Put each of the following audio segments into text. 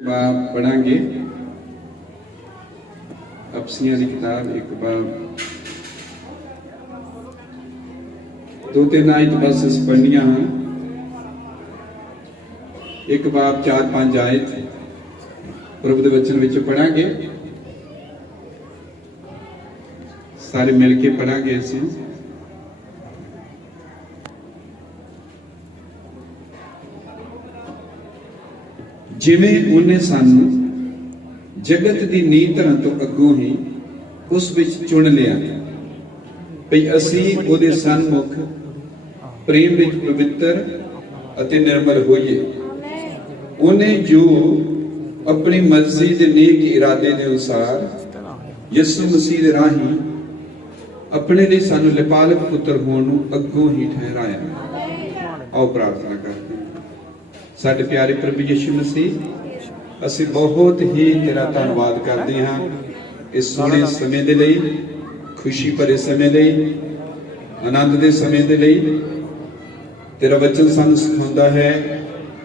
बाब पढ़ांगे अफसियां की किताब एक बाब दो तीन आयत बस अस पढ़निया हाँ। एक बाब 4-5 आयत प्रभु दे वचन विच पढ़ांगे, सारे मिल के पढ़ांगे। असीं जिवें उन्हें सानू जगत की नींह धरन तो अगों ही उस विच चुन लिया भई असीं उहदे सन्मुख प्रेम विच पवित्र अते निर्मल होइए। उन्हें जो अपनी मर्जी दे नेक इरादे दे अनुसार यीशु मसीह दे राही अपने लिए सानू लिपालक पुत्र होण नूं अगों ही ठहराया। आओ प्रार्थना करते हैं। साडे प्यारे प्रभु यीशु मसीह, असीं बहुत ही तेरा धन्नवाद करते हैं इस सोहणे समय दे लई, खुशी भरे समय लई, आनंद दे समय दे लई। तेरा वचन सानू सिखाउंदा है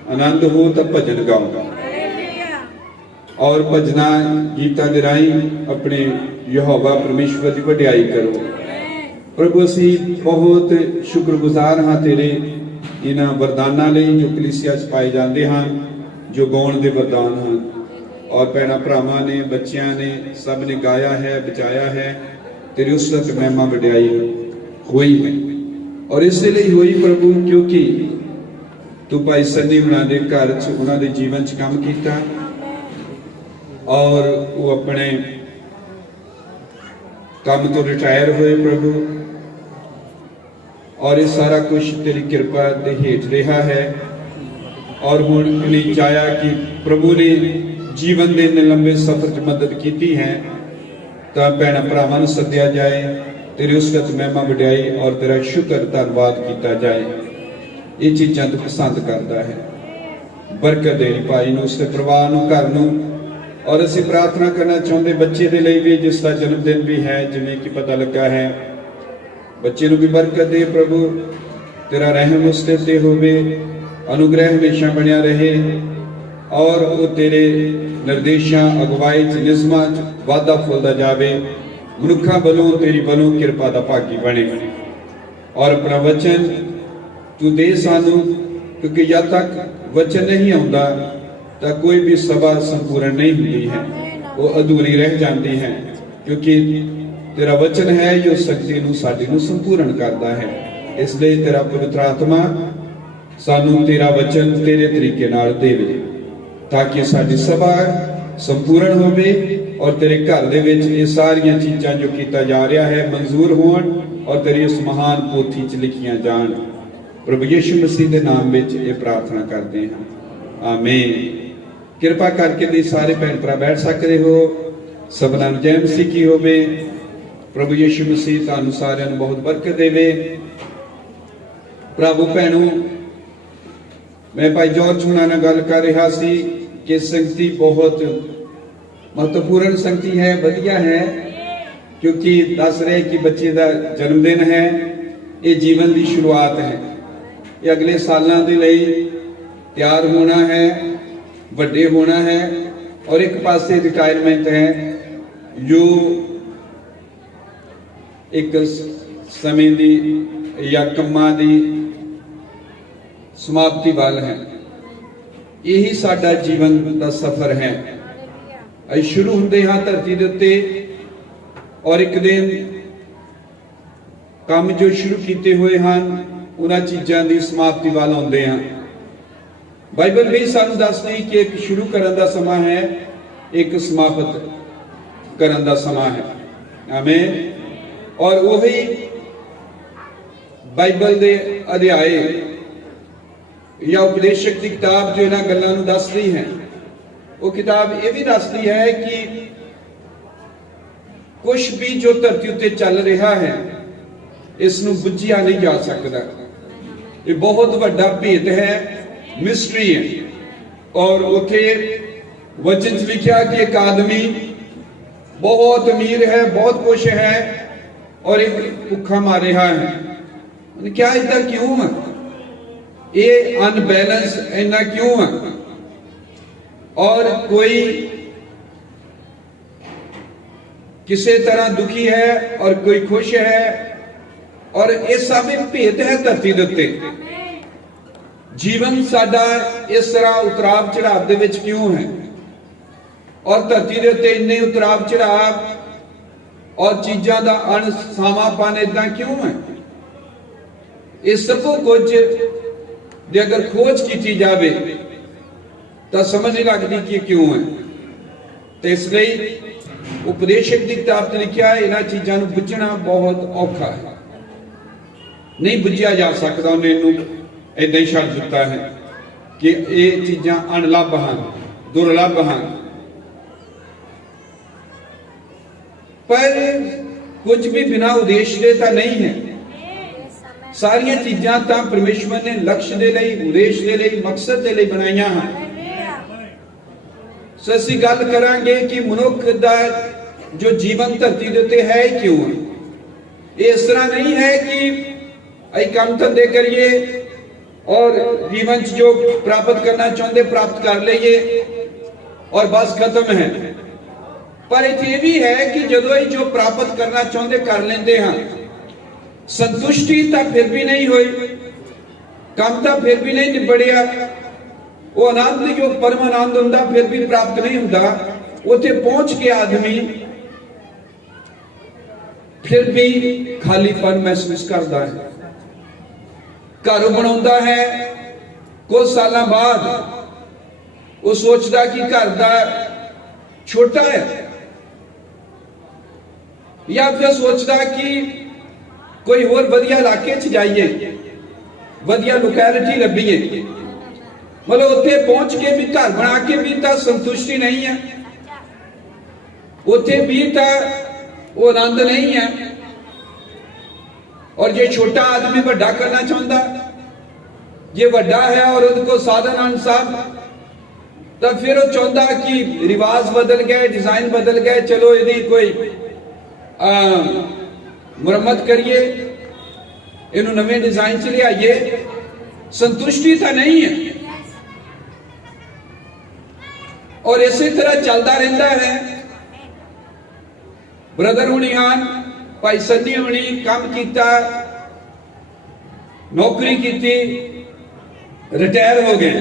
आनंद हो तां भजन गाओ और भजना गीतां दे राहीं अपने यहोवा परमेश्वर दी वडियाई करो। प्रभु असीं बहुत शुक्रगुजार हाँ तेरे इन्हां वरदानां लई जो कलीसिया च पाए जाते हैं, जो गाउण दे वरदान हैं। और भैणां भरावां ने, बच्चियां ने, सब ने गाया है, बचाया है। तेरी उस वक्त महिमा वडियाई हुई है और इसलिए हुई प्रभु क्योंकि तू भाई सन्नी हुणां दे घर च उन्हां दे जीवन च काम कीता और वो अपने काम तो रिटायर हुए प्रभु, और ये सारा कुछ तेरी कृपा दे हेठ रहा है। और हुण उन्हें चाया कि प्रभु ने जीवन के लंबे सफर च मदद की है तो भैणां भरावां नूं सद्दिया जाए, तेरी उस वक्त महिमा वडियाई और तेरा शुक्र धन्नवाद किया जाए। ये चीज़ां तू पसंद करता है। बरकत दे भाई नूं, उसके परिवार नूं, घर नूं। और असीं प्रार्थना करना चाहते बच्चे के लिए भी जिसका जन्मदिन भी है, जिवें कि पता लगा है, बच्चे नूं भी बरकत दे प्रभु। तेरा रहम उस ते होवे, अनुग्रह हमेशा बनिया रहे और वो तेरे निर्देशों अगवाई च निज़मां च वाधा फुलदा जावे। मनुखा वालों तेरी वालों कृपा दा भागी बने और अपना वचन तू दे सानू, क्योंकि जब तक वचन नहीं आउंदा तां कोई भी सभा संपूर्ण नहीं होती है, वो अधूरी रह जाती है। क्योंकि तेरा वचन है जो शक्ति नूं साडी नूं संपूर्ण करता है। इसलिए तेरा पवित्र आत्मा सानू तेरा वचन तेरे तरीके नाल देवे ताकि साडी सभा संपूर्ण होवे और तेरे घर दे विच ये सारियां चीज़ां जो कीता जा रहा है मंजूर होण और तेरी उस महान पोथी च लिखियां जाण। प्रभु यीशु मसीह के नाम विच ये प्रार्थना करते हैं, आमीन। कृपा करके दी सारे भैन भरा बैठ सकते हो। सबना नूं जय मसीह की होवे। प्रभु यीशु मसीह तुहानूं सारिआं नूं बहुत बरकत देवे। प्रभु भैणों, मैं भाई जॉर्ज हुणां नाल गल कर रहा सी कि संगति बहुत महत्वपूर्ण संगति है, वधिया है, क्योंकि दस रहे कि बच्चे का जन्मदिन है, ये जीवन की शुरुआत है, ये अगले सालों के लिए तैयार होना है, वड्डे होना है। और एक पासे रिटायरमेंट है जो एक समय दी या कम्मां दी समाप्ति वाल है। यही साडा जीवन का सफर है। असीं शुरू होंदे हां धरती दे उत्ते और एक दिन काम जो शुरू किए हुए हैं उन्हां चीज़ां की समाप्ति वाल आउंदे हां। बाइबल भी सानू दसदी कि एक शुरू करन दा समा है, एक समाप्त करन दा समा है। आमीन। और वही बाइबल दे अध्याय या उपदेशक की किताब जो इन्हां गल्लां नूं दसदी है, वो किताब ये भी दसदी है कि कुछ भी जो धरती उत्ते चल रहा है इस नूं बुझिया नहीं जा सकता। ये बहुत बड़ा भेद है, मिस्ट्री है। और उथे वचन च लिखा कि एक आदमी बहुत अमीर है, बहुत कुछ है और एक भुखा मार रहा है। क्या इतना क्यों है? ये अनबैलेंस इन्ना क्यों है? और कोई किसी तरह दुखी है और कोई खुश है, और ये सब भेद है धरती दे उत्ते। जीवन साडा इस तरह उतराव चढ़ाव दे विच क्यों है, और धरती दे उत्ते इन्ने उतराव चढ़ाव और चीज़ां दा अणसावापन इदां क्यों है? इस सबको कुछ दे अगर खोज की जाए तो समझ नहीं लगती कि क्यों है। तो इसलिए उपदेशक की किताब में लिखा है, इन्हां चीज़ों को बुझना बहुत औखा है, नहीं बुझिया जा सकता। उन्हें इदां ही छड्ड दिता है कि ये चीज़ां अनलभ हैं, दुर्लभ हैं। पर कुछ भी बिना उद्देश्य के तो नहीं है। सारिया चीज़ां तो परमेश्वर ने लक्ष्य के लिए, उद्देश्य के लिए, मकसद के लिए बनाईया हैं। सो असीं गल करांगे कि मनुख दा जो जीवन धरती दे उत्ते है क्यों है। ये इस तरह नहीं है कि असीं काम धंधे करिए और जीवन जो प्राप्त करना चाहते प्राप्त कर लीए और बस खत्म है। पर इत्थे भी है कि जदों ही जो प्राप्त करना चाहते कर लेंदे हां, संतुष्टि तो फिर भी नहीं हुई, काम तो फिर भी नहीं निबड़िया, वो आनंद जो परम आनंद हुंदा फिर भी प्राप्त नहीं हुंदा। उत्थे पहुंच के आदमी फिर भी खालीपन महसूस करता है। घर बनाता है, कुछ साल बाद वो सोचता कि घर का छोटा है, या फिर सोचता कि कोई होर वधिया इलाके च जाइए, वधिया लोकैलिटी लभीए। मतलब उत्थे पहुंच के भी घर बना के भी तो संतुष्टि नहीं है, उत्थे भी तो वो आनंद नहीं है। और जे छोटा आदमी बड़ा करना चाहता, जे बड़ा है और उसको साधन अनुसार, तो फिर वो चाहता कि रिवाज बदल गए, डिजाइन बदल गए, चलो यदि कोई मुरम्मत करिए, इन्हों नवे डिजाइन च लियाइए। संतुष्टि तो नहीं है। और इसी तरह चलता रहता है। ब्रदर हुणी आन, भाई सन्नी हुणी काम किया, नौकरी की, रिटायर हो गए।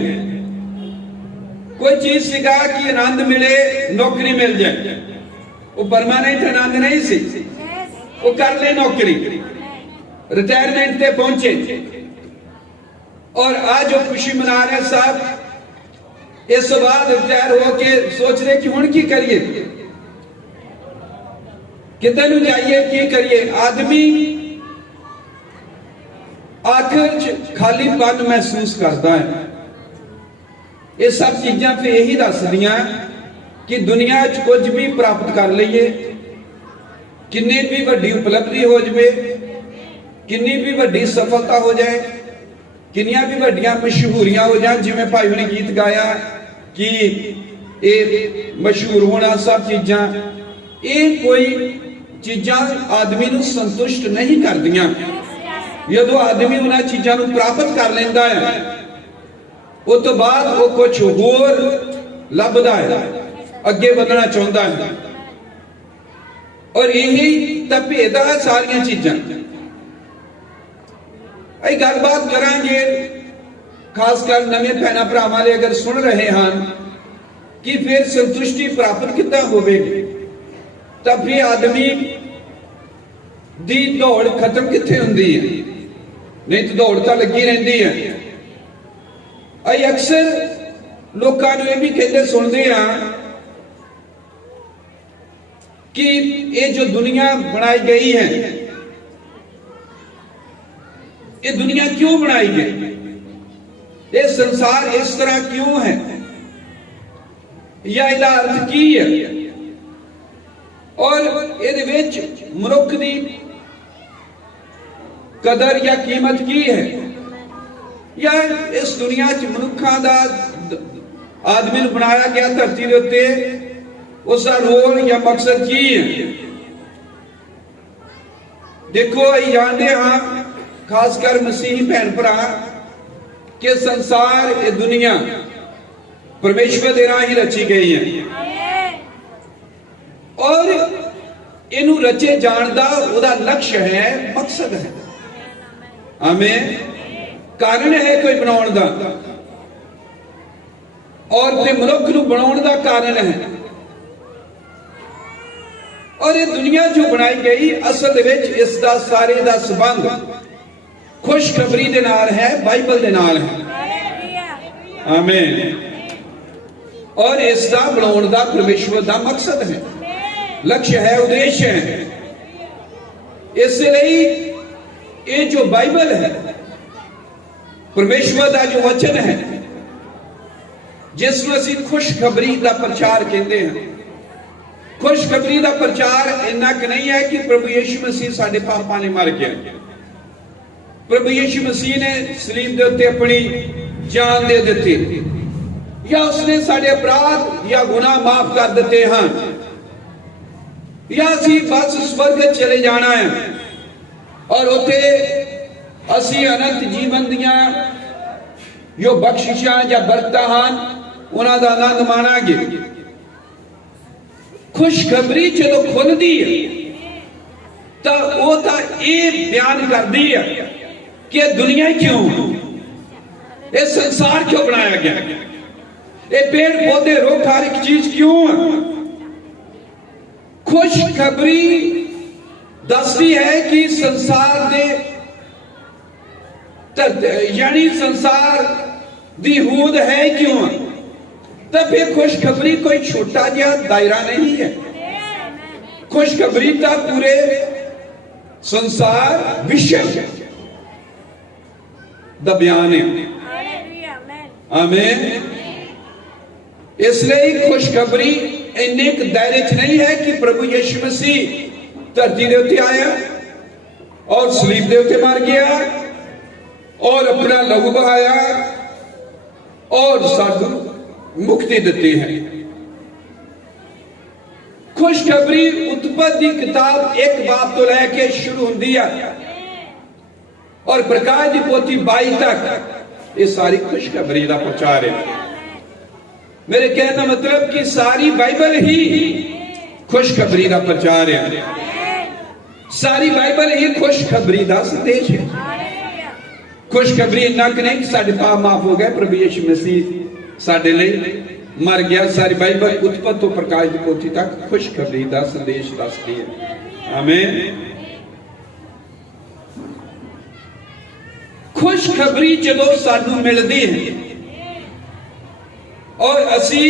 कोई चीज सीगा कि आनंद मिले, नौकरी मिल जाए, वो परमानेंट आनंद नहीं सी। वो कर ले नौकरी, रिटायरमेंट पे पहुंचे, और आज जो खुशी मना रहे साहब, इस बाद रिटायर होके सोच रहे कि हुण की करिए, किधर नूं जाइए, की करिए। आदमी आखिर खालीपन महसूस करता है। ये सब चीज़ां फिर यही दसदियां कि दुनिया च कुछ भी प्राप्त कर लीए, किन्नी भी वड्डी उपलब्धि हो जाए, किन्नी भी वड्डी सफलता हो जाए, किन्नियां भी वड्डियां मशहूरियां हो जाए, जिवें भाई ने गीत गाया कि ये मशहूर होना सब चीज़ां, ये कोई चीज़ां आदमी नूं संतुष्ट नहीं करदियां। जदों आदमी उन्हां चीज़ां नूं प्राप्त कर लैंदा है, उस तो बाद वो कुछ होर लभदा है, अगे बढ़ना चाहता है। और यही तो भेद है सारिया चीज़ां। असीं गलबात करांगे, खासकर नवे भैन भरावां लिए अगर सुन रहे हैं कि फिर संतुष्टि प्राप्त कितना होवेगी, तब भी आदमी दी दौड़ खत्म कित्थे हुंदी है? नहीं तो दौड़ तो लगी रहती है। असीं अक्सर लोकां नूं इह भी कहते सुनते हैं कि ये जो दुनिया बनाई गई है, ये दुनिया क्यों बनाई गई, ये संसार इस तरह क्यों है, या इसका अर्थ की है, और इहदे विच मनुख दी कदर या कीमत की है, या इस दुनिया च मनुखा दा आदमी नूं बनाया गया धरती दे उत्ते उसका रोल या मकसद की है। देखो असीं जानते हाँ, खासकर मसीही भैन भरा, कि संसार ये दुनिया परमेश्वर के राही रची गई है और इनू रचे जान का उदा लक्ष्य है, मकसद है। आमीन। कारण है कोई बनाने का और ते मनुख नू बनाने का कारण है। और ये दुनिया जो बनाई गई असल विच इसका सारे का संबंध खुशखबरी दे नाल है, बाइबल दे नाल है। आमीन। और इसका बनाने का परमेश्वर का मकसद है, लक्ष्य है, उद्देश्य है। इसलिए ये जो बाइबल है, परमेश्वर का जो वचन है, जिसमें असी खुशखबरी का प्रचार कहते हैं। खुशखबरी का प्रचार इन्ना क नहीं है कि प्रभु यीशु मसीह साडे पापां ने मर गया, प्रभु यीशु मसीह ने सलीब दे उत्ते अपनी जान दे दी, या उसने साडे अपराध या गुनाह माफ कर दिते हैं, या असी बस स्वर्ग चले जाना है और उत्ते असी अनंत जीवन दियां जो बख्शिशां या बरकतां हन उन्हां दा आनंद माणांगे। खुशखबरी जो खुलती है तो वो तो ये बयान करती है कि दुनिया क्यों, ये संसार क्यों बनाया गया, ये पेड़ पौधे रुख हर एक चीज क्यों है। खुशखबरी दसती है कि संसार दे यानी संसार दी होंद है क्यों। तब फिर खुशखबरी कोई छोटा जिहा दायरा नहीं है, खुशखबरी का पूरे संसार विश्व दा बयान है। आमीन। इसलिए खुशखबरी इन्ने एक दायरे च नहीं है कि प्रभु यीशु मसीह धरती दे उत्ते आया और सलीब दे उत्ते मर गया और अपना लहू बहाया और साधु मुक्ति देती है। खुशखबरी उत्पत्ति किताब 1 बाब तो लेके शुरू होती है और प्रकाश की पोथी 22 तक ये सारी खुशखबरी का प्रचार है। मेरे कहने का मतलब कि सारी बाइबल ही खुशखबरी का प्रचार है, सारी बाइबल ही खुशखबरी का संदेश है। खुशखबरी इन्ना कि नहीं कि साडे पाप माफ हो गए, प्रभु यीशु मसीह साडे लिए मर गया। सारी बाइबल उत्पत्ति तो प्रकाश की पोथी तक खुशखबरी का संदेश दसदी है। आमीन। खुशखबरी जदों सानू मिलदी है और असी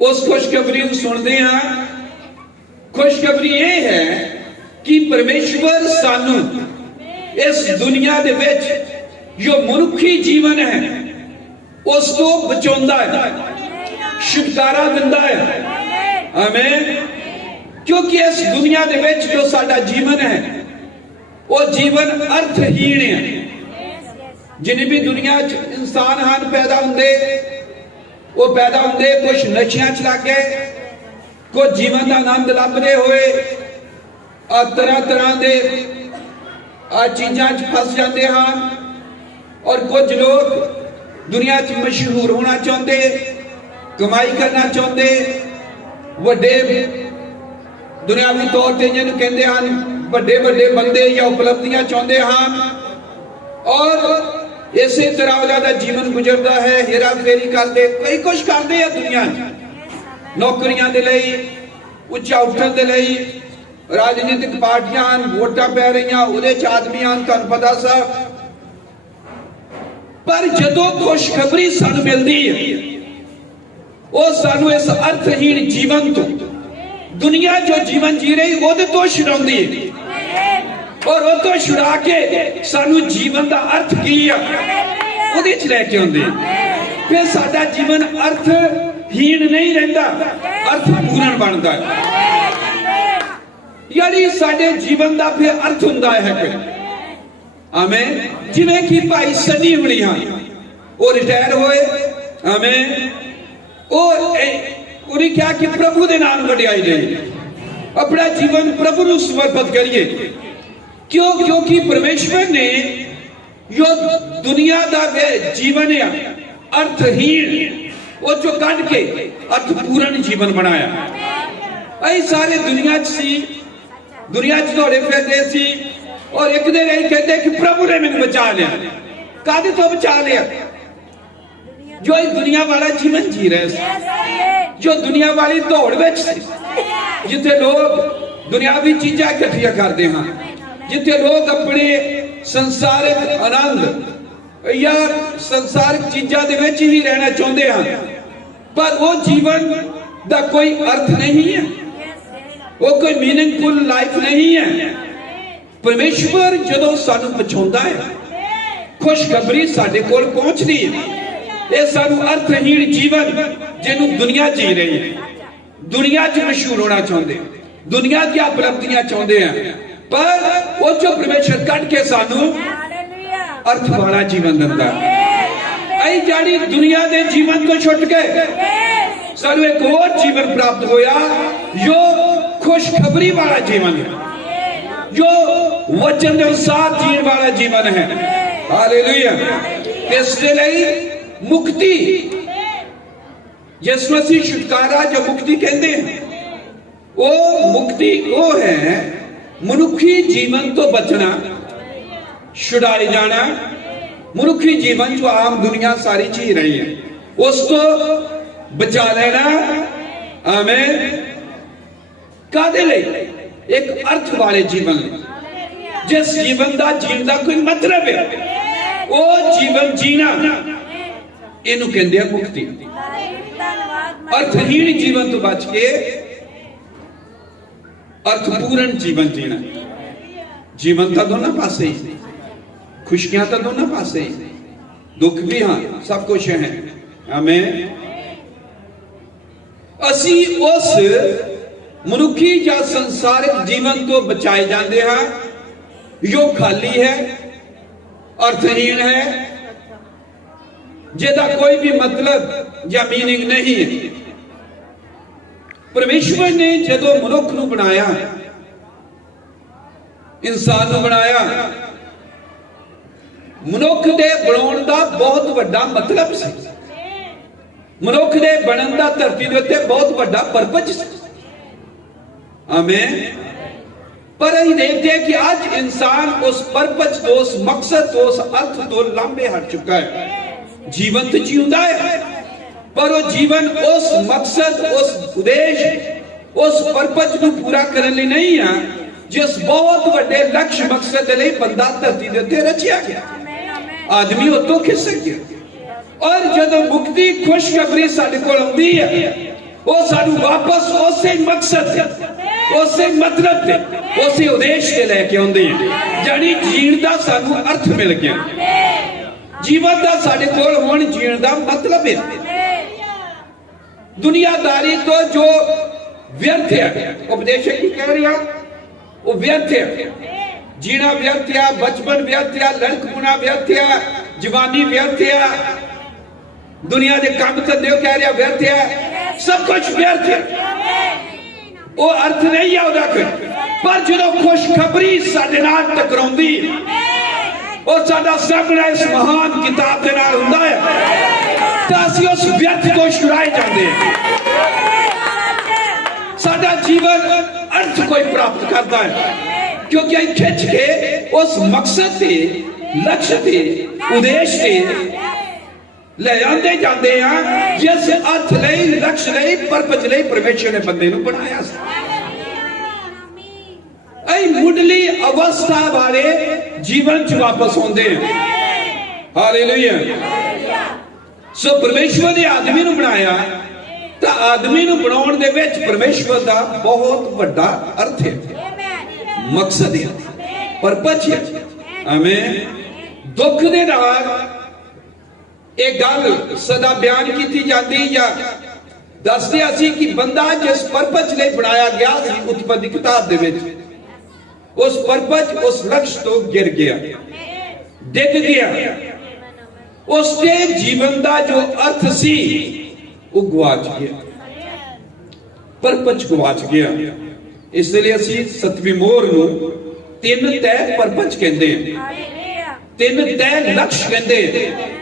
उस खुशखबरी को सुनते हैं, खुशखबरी ये है कि परमेश्वर सानू इस दुनिया दे विच जो मनुखी जीवन है उस तो बचाउंदा है, छुटकारा दिंदा है। आमीन। क्योंकि इस दुनिया दे विच जो साडा जीवन है वो जीवन अर्थहीन है। जिन्हें भी दुनिया च इंसान हन पैदा होंदे वो पैदा होंदे कुछ नशियां च लग गए, कुछ जीवन का आनंद लभदे होए तरह तरह के चीज़ां च फस जाते हैं और कुछ लोग दुनिया च मशहूर होना चाहते, कमाई करना चाहते, वड्डे दुनियावी तौर पर जिन्हें कहते हैं वड्डे वड्डे बंदे या उपलब्धियां चाहते हैं और इसे तरह ज्यादा जीवन गुजरता है। हेरा फेरी करते, कई कुछ करते हैं दुनिया नौकरियां दे लई, उच्चा उठन दे लई, राजनीतिक पार्टियां वोटां पै रही उहदे च आदमी तुहानूं पता सब। पर जदों खुशखबरी सानूं मिलदी है वो सानूं इस अर्थहीन जीवन तो दुनिया जो जीवन जी रही उहदे तो छुड़ाउंदी है और वो तो छुड़ा के सानूं जीवन का अर्थ की है उहदे च लैके आउंदी है। फिर साडा जीवन अर्थहीन नहीं रहिंदा, अर्थपूर्ण बनदा है। यानी साडे जीवन का फिर अर्थ हुंदा है कोई। आमीन। जिवें कि भाई सनी हुणी हां वो रिटायर होए। आमीन। उन्हें क्या कि प्रभु के नाम वडियाई दे, अपना जीवन प्रभु को समर्पित करिए। क्यों? क्योंकि परमेश्वर ने जो दुनिया का जीवन है अर्थहीन वो जो कट के अर्थपूर्ण जीवन बनाया। अं सारे दुनिया च सी, दुनिया च दौड़े फिरते सी और एक दिन यही कहते कि प्रभु ने मैंने बचा लिया। कादे तो बचा लिया? जो इस दुनिया वाला जीवन जी रहे थे, जो दुनिया वाली दौड़ में जिथे लोग दुनियावी चीजा इकट्ठिया करते हैं, जिथे लोग अपने संसारिक आनंद या संसारिक चीजा दे विच ही रहना चाहते हैं, पर वो जीवन का कोई अर्थ नहीं है, वो कोई मीनिंगफुल लाइफ नहीं है। परमेश्वर जदों सानू बचाउंदा है, खुशखबरी साडे कोल पहुंचदी है, ये सानू अर्थहीन जीवन जिन्हों दुनिया जी रही है, दुनिया च मशहूर होना चाहते, दुनिया की उपलब्धियां चाहते हैं, पर वो जो परमेश्वर कट के सानू अर्थ वाला जीवन दिंदा है। जानी दुनिया के जीवन को छुट के सानू एक और जीवन प्राप्त होया जो खुशखबरी वाला जीवन है, जो वचन के अनुसार जीने वाला जीवन है। हालेलुया। इसके लिए मुक्ति, यीशु मसीह छुटकारा जो मुक्ति कहते हैं, वो मुक्ति वो है मनुखी जीवन तो बचना, छुड़ाए जाना। मनुखी जीवन जो आम दुनिया सारी जी रही है उसको बचा लेना। आमीन। कादे लिए? एक अर्थ वाले जीवन, जिस जीवन का जीवन का कोई मतलब है, वो जीवन जीना, इनू कहते हैं मुक्ति। अर्थहीन जीवन तो बच के अर्थपूर्ण जीवन जीना। जीवन तो दोनों पासे ही, खुशियां तो दोनों पासे ही, दुख भी हाँ, सब कुछ है। आमीन। असी उस मनुखी या संसारिक जीवन तो बचाए जाते हैं जो खाली है, अर्थहीन है, जिसका कोई भी मतलब या मीनिंग नहीं है। परमेश्वर ने जदों मनुख नूं बनाया, इंसान नूं बनाया, मनुख दे बनाउण दा बहुत वड्डा मतलब सी। मनुख दे बनन दा धरती दे उत्ते बहुत वड्डा परपज सी। आमीन। पर असीं देखते हैं कि आज इंसान उस परपज तो, उस मकसद तो, उस अर्थ तो लांबे हट चुका है। जीवन तो जीउंदा है, पर वो जीवन उस मकसद, उस उद्देश्य, उस परपज नूं पूरा करने लिए नहीं है जिस बहुत वड्डे लक्ष्य मकसद दे लई बंदा धरती दे उत्ते रचिया गया। आदमी उतों खिसक गया। और जदों मुक्ति खुशखबरी साडे कोल आउंदी है, वो सानू वापस उसे मकसद, उसे मतलब ते, उसे उद्देश्य ते लेके आउंदी है। यानी जीण दा सानू अर्थ मिल गया, जीवन दा साडे कोल हुण जीण दा मतलब है। दुनियादारी तो जो व्यर्थ है, उपदेशक की कह रहा, वो व्यर्थ है। जीना व्यर्थ है, बचपन व्यर्थ है, लड़कपना व्यर्थ है, जवानी व्यर्थ है, दुनिया के काम धंधे कह रहा व्यर्थ है, सब कुछ व्यर्थ है। वो अर्थ नहीं है उहदा कोई। पर जो खुशखबरी साडे नाल टकराउंदी, और साडा सामना इस महान किताब दे नाल हुंदा है, तां असीं उस व्यर्थ को छुड़ाए जांदे हैं। साडा जीवन अर्थ कोई प्राप्त करता है, क्योंकि असीं खिंच के उस मकसद से, लक्ष्य से, उद्देश्य से ले आंदे जाते हैं जिस अर्थ लई, लक्ष्य लई, परपज लई परमेश्वर ने बंदे नूं बनाया सी। ऐ मुंडली अवस्था वाले जीवन च वापस आउंदे हैं। हालेलुया। सो परमेश्वर ने आदमी नूं बनाया, तां आदमी नूं बनाउण दे विच परमेश्वर दा बहुत वड्डा अर्थ है, मकसद है, परपज है। आमीन। दुख दे नाल एक गल सदा बयान की जाती या दसदे असीं कि बंदा जिस परपज लई बनाया गया सी उत्पत्ति किताब दे विच, उस परपज, उस लक्ष्य तो गिर गया, डिग गया। उसके जीवन का जो अर्थ सी वो गवाच गया, परपज गवाच गया। इसलिए असीं सतवीं मोहर नूं तीन तय परपज कहंदे हैं, तीन तय लक्ष्य कहंदे हैं।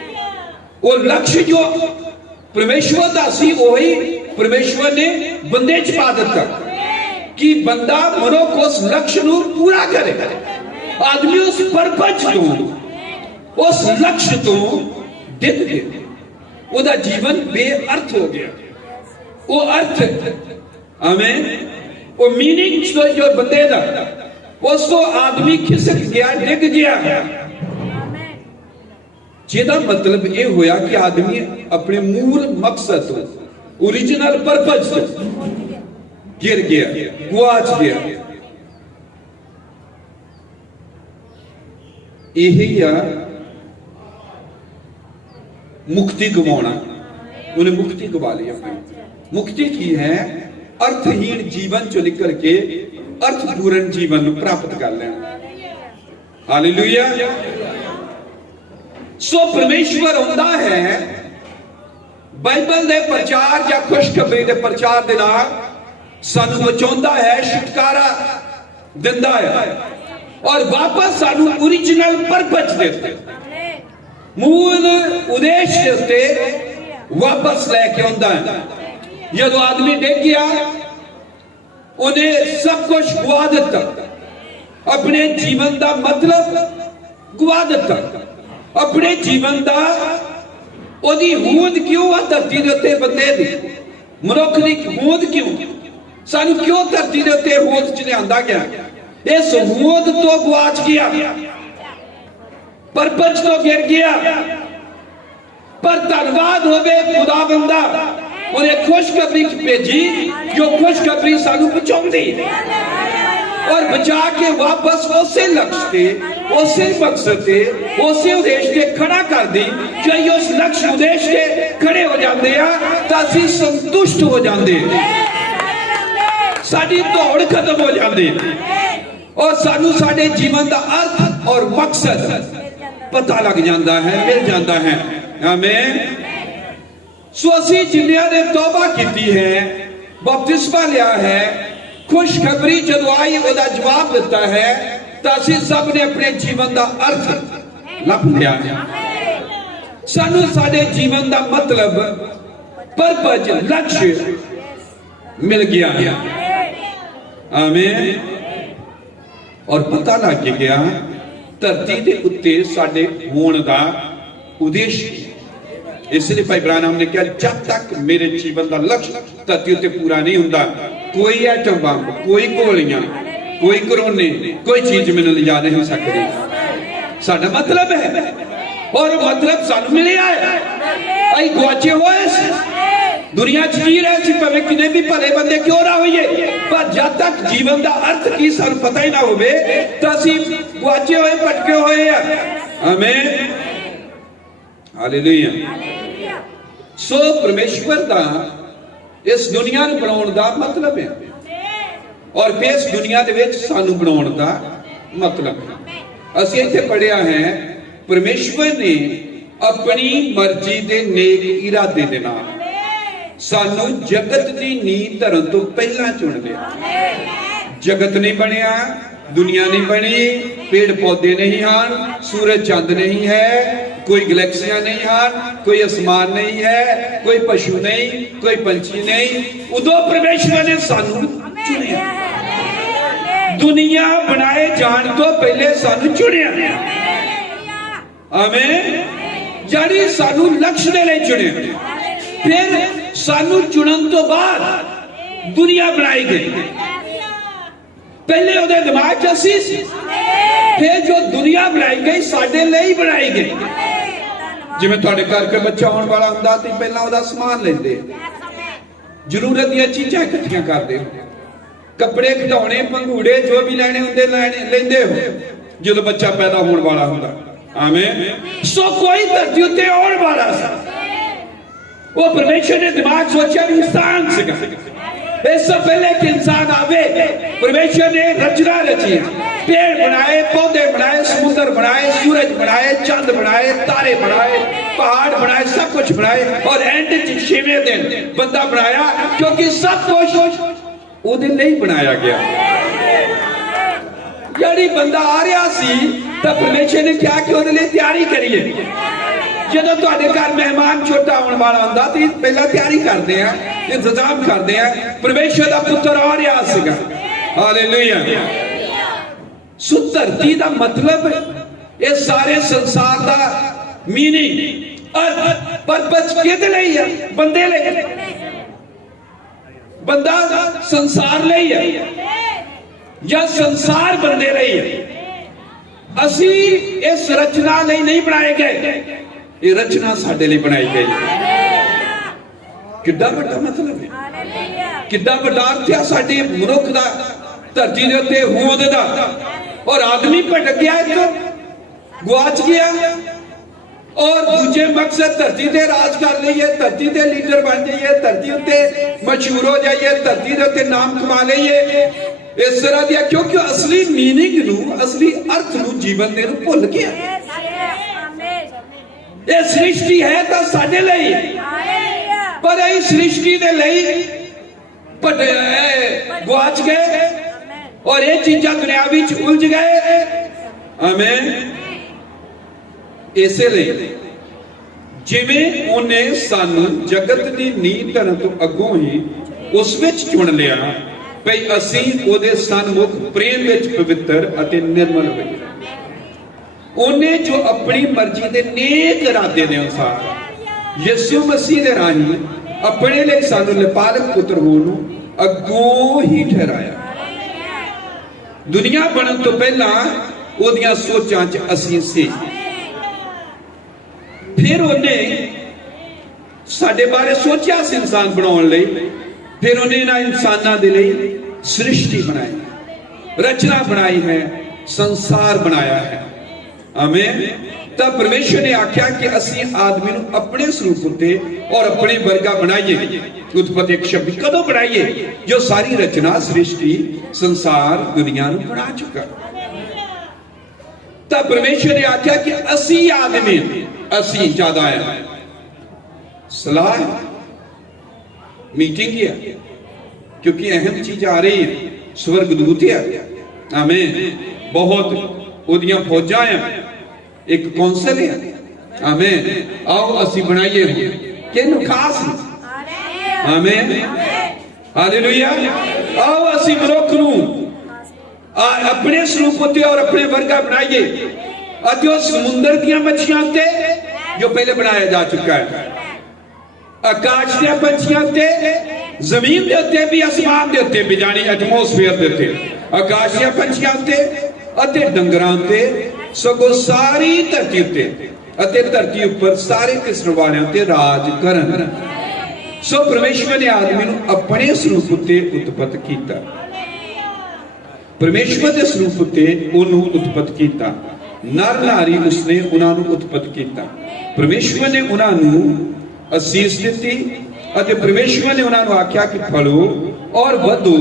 वो लक्ष्य जो परमेश्वर का सी वही परमेश्वर ने बंदे च पा दिता कि बंदा मनुख उस लक्ष्य को पूरा करे। आदमी उस परपज तो उस लक्ष्य तो डिग गया, उसका जीवन बेअर्थ हो गया। वो अर्थ आमेन, वो मीनिंग जो बंदे का उस तो आदमी खिसक गया, डिग गया। जिहदा मतलब ये होया कि आदमी अपने मूल मकसद तो ओरिजिनल पर्पज तो गिर गया, गुआच गया। यही आ मुक्ति गवाना। उन्हें मुक्ति गवा ली अपनी। मुक्ति की है अर्थहीन जीवन चो निकल के अर्थपूर्ण जीवन प्राप्त कर लेना। हालेलुया। सो परमेश्वर होता है बाइबल दे प्रचार या खुशखबरी दे प्रचार दे नाल सानू बचाउंदा है, छुटकारा दिंदा है और वापस सानू ओरिजिनल पर्पज देते, मूल उद्देश्य से वापस लेके आंदा है। जदों आदमी डिग गया, उन्हें सब कुछ गुआ दिता, अपने जीवन का मतलब गुआ दिता, अपने जीवन का ओदी होंद क्यों आ धरती दे उत्ते बंदे दी मनुख दी होंद क्यों, सानू क्यों धरती दे उत्ते होंद च लिआंदा गया। इस होंद तो गुआच गया, परपज तो गिर गया। पर धन्यवाद होवे खुदा बंदा उन्हें खुशखबरी भेजी जो खुशखबरी सानू बचाउंदी और बचा के वापस उसे लक्ष्य से, उसे मकसद से, उसे उद्देश्य के खड़ा कर दी। जो उस लक्ष्य उद्देश्य के खड़े हो जाते हैं तो असीं संतुष्ट हो जाते, साडी दौड़ खत्म हो जाती और सानू साडे जीवन का अर्थ और मकसद पता लग जाता है, मिल जाता है। आमीन। सो असीं जिन्हां ने तौबा की है, बपतिस्मा लिया है, खुशखबरी जदों आई उसका जवाब दिता है तो असीं सब ने अपने जीवन का अर्थ लभ लिया है। सानू साडे जीवन का मतलब पर्पज लक्ष्य मिल गया है। आमीन। और पता लग गया धरती के उत्ते साडे होण दा उद्देश्य। इसलिए भाई ब्रानम ने कहा जब तक मेरे जीवन का लक्ष्य धरती उत्ते पूरा नहीं हुंदा, कोई एटम बम, कोई गोलियां, कोई कोरोने, कोई चीज मैंने लिजा नहीं सकती। साडा मतलब है और मतलब सानू मिलिया है। अई गुआचे होए दुनिया च जी रहे सी, भावें किने भी भले बंदे क्यों ना होइए, पर जब तक जीवन का अर्थ की सानू पता ही ना होवे तो असीं गुआचे होए, भटके होए आ। आमीन। हालेलुया। सो परमेश्वर का इस दुनिया को बनाने का मतलब है और फिर इस दुनिया के विच सानू बनाने का मतलब है। असीं इत्थे पढ़िया है परमेश्वर ने अपनी मर्जी के नेक इरादे दे नाल सानू जगत की नींव धरन तो पहला चुन लिया। जगत नहीं बनया, दुनिया नहीं बनी, पेड़ पौधे नहीं हैं, सूरज चंद नहीं है, कोई गैलेक्सियां नहीं हैं, कोई आसमान नहीं है, कोई पशु नहीं, कोई पंछी नहीं। उदों परमेश्वर ने सानू चुनिया। दुनिया बनाए जान तो पहले सानू चुनिया। आमीन। यानी सानू लक्ष्य दे लई चुनिया, फिर सानू चुनन तो बाद दुनिया बनाई गई। पहले उहदे दिमाग च असी सी, फिर जो दुनिया बनाई गई साडे लई बनाई गई। जिवें तुहाडे घर के बच्चा आउण वाला हुंदा ते पहला उहदा समान लैंदे, जरूरत दी चीज़ां इकट्ठियां करदे, कपड़े खिडौणे पंघूड़े जो भी लैणे हुंदे लैंदे हो जदों बच्चा पैदा होने वाला हुंदा। आमीन। सो कोई धरती उत्ते आउण वाला सी, वो परमेश्वर ने दिमाग सोचा भी इंसान सीगा। इससे पहले कि इंसान आवे परमेश्वर ने रचना रची, पेड़ बनाए, पौधे बनाए, समुद्र बनाए, सूरज बनाए, चंद बनाए, तारे बनाए, पहाड़ बनाए, सब कुछ बनाए और एंड छेवें दिन बंदा बनाया, क्योंकि सब कुछ उहदे लई बनाया गया। यानी बंदा आ रहा सी तो परमेश्वर ने क्या कि उहदे लई तैयारी करिए। ਜਦੋਂ ਤੁਹਾਡੇ ਘਰ ਮਹਿਮਾਨ ਛੋਟਾ ਆਉਣ ਵਾਲਾ ਹੁੰਦਾ ਤੇ ਪਹਿਲਾਂ ਤਿਆਰੀ ਕਰਦੇ ਆ, ਇੰਤਜ਼ਾਮ ਕਰਦੇ ਆ। ਪਰਮੇਸ਼ਰ ਦਾ ਪੁੱਤਰ ਆ ਰਿਹਾ ਸੀਗਾ। ਹਾਲੇਲੂਇਆ। ਸੋ ਧਰਤੀ ਦਾ ਮਤਲਬ ਇਹ ਸਾਰੇ ਸੰਸਾਰ ਦਾ ਮੀਨਿੰਗ ਅਰਥ ਪਰਪਸ ਕਿਹਦੇ ਲਈ ਹੈ? ਬੰਦੇ ਲਈ। ਬੰਦਾ ਸੰਸਾਰ ਲਈ ਹੈ ਜਾਂ ਸੰਸਾਰ ਬੰਦੇ ਲਈ ਹੈ। ਅਸੀਂ ਇਸ ਰਚਨਾ ਲਈ ਨਹੀਂ ਬਣਾਏ ਗਏ, ਇਹ ਰਚਨਾ ਸਾਡੇ ਲਈ ਬਣਾਈ ਗਈ। ਕਿੱਡਾ ਵੱਡਾ ਮਤਲਬ ਹੈ, ਕਿੱਡਾ ਵੱਡਾ ਅਰਥ ਹੈ ਸਾਡੇ ਮਨੁੱਖ ਦਾ ਧਰਤੀ ਦੇ ਉੱਤੇ ਹੋਂਦ ਦਾ। ਔਰ ਆਦਮੀ ਭਟਕ ਗਿਆ, ਇੱਕ ਗੁਆਚ ਗਿਆ ਔਰ ਦੂਜੇ ਮਕਸਦ ਧਰਤੀ ਤੇ ਰਾਜ ਕਰ ਲਈਏ, ਧਰਤੀ ਤੇ ਲੀਡਰ ਬਣ ਜਾਈਏ, ਧਰਤੀ ਉੱਤੇ ਮਸ਼ਹੂਰ ਹੋ ਜਾਈਏ, ਧਰਤੀ ਦੇ ਉੱਤੇ ਨਾਮ ਕਮਾ ਲਈਏ, ਇਸ ਤਰ੍ਹਾਂ ਦੀਆਂ। ਕਿਉਂਕਿ ਅਸਲੀ ਮੀਨਿੰਗ ਨੂੰ, ਅਸਲੀ ਅਰਥ ਨੂੰ ਜੀਵਨ ਦੇ ਨੂੰ ਭੁੱਲ ਗਿਆ। ਇਹ ਸ੍ਰਿਸ਼ਟੀ ਹੈ ਤਾਂ ਸਾਡੇ ਲਈ, ਪਰ ਇਹ ਸ੍ਰਿਸ਼ਟੀ ਦੇ ਲਈ ਗੁਆਚ ਗਏ ਔਰ ਇਹ ਚੀਜ਼ਾਂ ਦੁਨੀਆ ਵਿੱਚ ਉਲਝ ਗਏ। ਆਮੀਨ। ਇਸੇ ਲਈ ਜਿਵੇਂ ਉਹਨੇ ਸਾਨੂੰ ਜਗਤ ਦੀ ਨੀਂਹ ਧਰਨ ਤੋਂ ਅੱਗੋਂ ਹੀ ਉਸ ਵਿੱਚ ਚੁਣ ਲਿਆ ਭਈ ਅਸੀਂ ਉਹਦੇ ਸਨਮੁਖ ਪ੍ਰੇਮ ਵਿੱਚ ਪਵਿੱਤਰ ਅਤੇ ਨਿਰਮਲ ਹੋਈਏ। ਉਹਨੇ ਜੋ ਆਪਣੀ ਮਰਜ਼ੀ ਦੇ ਨੇਕ ਇਰਾਦੇ ਦੇ ਅਨੁਸਾਰ ਯਿਸੂ ਮਸੀਹ ਦੇ ਰਾਹੀਂ ਆਪਣੇ ਲਈ ਸਾਨੂੰ ਲਿਪਾਲਕ ਪੁੱਤਰ ਹੋਣ ਨੂੰ ਅੱਗੋਂ ਹੀ ਠਹਿਰਾਇਆ। ਦੁਨੀਆ ਬਣਨ ਤੋਂ ਪਹਿਲਾਂ ਉਹਦੀਆਂ ਸੋਚਾਂ 'ਚ ਅਸੀਂ ਸੀ। ਫਿਰ ਉਹਨੇ ਸਾਡੇ ਬਾਰੇ ਸੋਚਿਆ ਸੀ ਇਨਸਾਨ ਬਣਾਉਣ ਲਈ। ਫਿਰ ਉਹਨੇ ਇਹਨਾਂ ਇਨਸਾਨਾਂ ਦੇ ਲਈ ਸ੍ਰਿਸ਼ਟੀ ਬਣਾਈ, ਰਚਨਾ ਬਣਾਈ ਹੈ, ਸੰਸਾਰ ਬਣਾਇਆ ਹੈ। ਆਮੀਨ। ਤਾਂ ਪਰਮੇਸ਼ਰ ਨੇ ਆਖਿਆ ਕਿ ਅਸੀਂ ਆਦਮੀ ਨੂੰ ਆਪਣੇ ਸਰੂਪ ਉੱਤੇ ਔਰ ਆਪਣੇ ਵਰਗਾ ਬਣਾਈਏ। ਉਤਪਤੀ 1:26 ਕਦੋਂ ਬਣਾਈਏ? ਜੋ ਸਾਰੀ ਰਚਨਾ, ਸ੍ਰਿਸ਼ਟੀ, ਸੰਸਾਰ, ਦੁਨੀਆ ਨੂੰ ਬਣਾ ਚੁੱਕਾ। ਤਾਂ ਪਰਮੇਸ਼ਰ ਨੇ ਆਖਿਆ ਕਿ ਅਸੀਂ ਆਦਮੀ, ਅਸੀਂ ਜ਼ਿਆਦਾ ਆ ਸਲਾਹ मीटिंग है क्योंकि अहम चीज आ रही है। स्वर्गदूत है, आमीन, बहुत ओदियां फौजां है, एक कौंसल है, आमीन। आओ असी बनाइए किनु खास, आमीन, हालेलुया। आओ असी मनुख नूं अपने स्वरूप उत्ते और अपने वर्गा बनाइए। अते समुंदर दियां मच्छियां उत्ते जो पहले बनाया जा चुका है, आकाश के पंछियों ते, जमीन के उत्ते भी, आसमान के उत्ते भी, जानी एटमोसफेयर के उत्ते, आकाश के पंछियों ते अते डंगरां ते, सगों सारी धरती उत्ते अते धरती ऊपर सारे किस्म वालियां ते राज करन। सो परमेश्वर ने आदमी नूं अपने स्वरूप उत्ते उत्पत्त कीता। परमेश्वर के स्वरूप उत्ते उन्होंने उत्पत्त कीता। नर नारी उसने उन्होंने उत्पत्त कीता। परमेश्वर ने उन्होंने असीस दी अते परमेश्वर ने उन्होंने आख्या कि फलो और वधो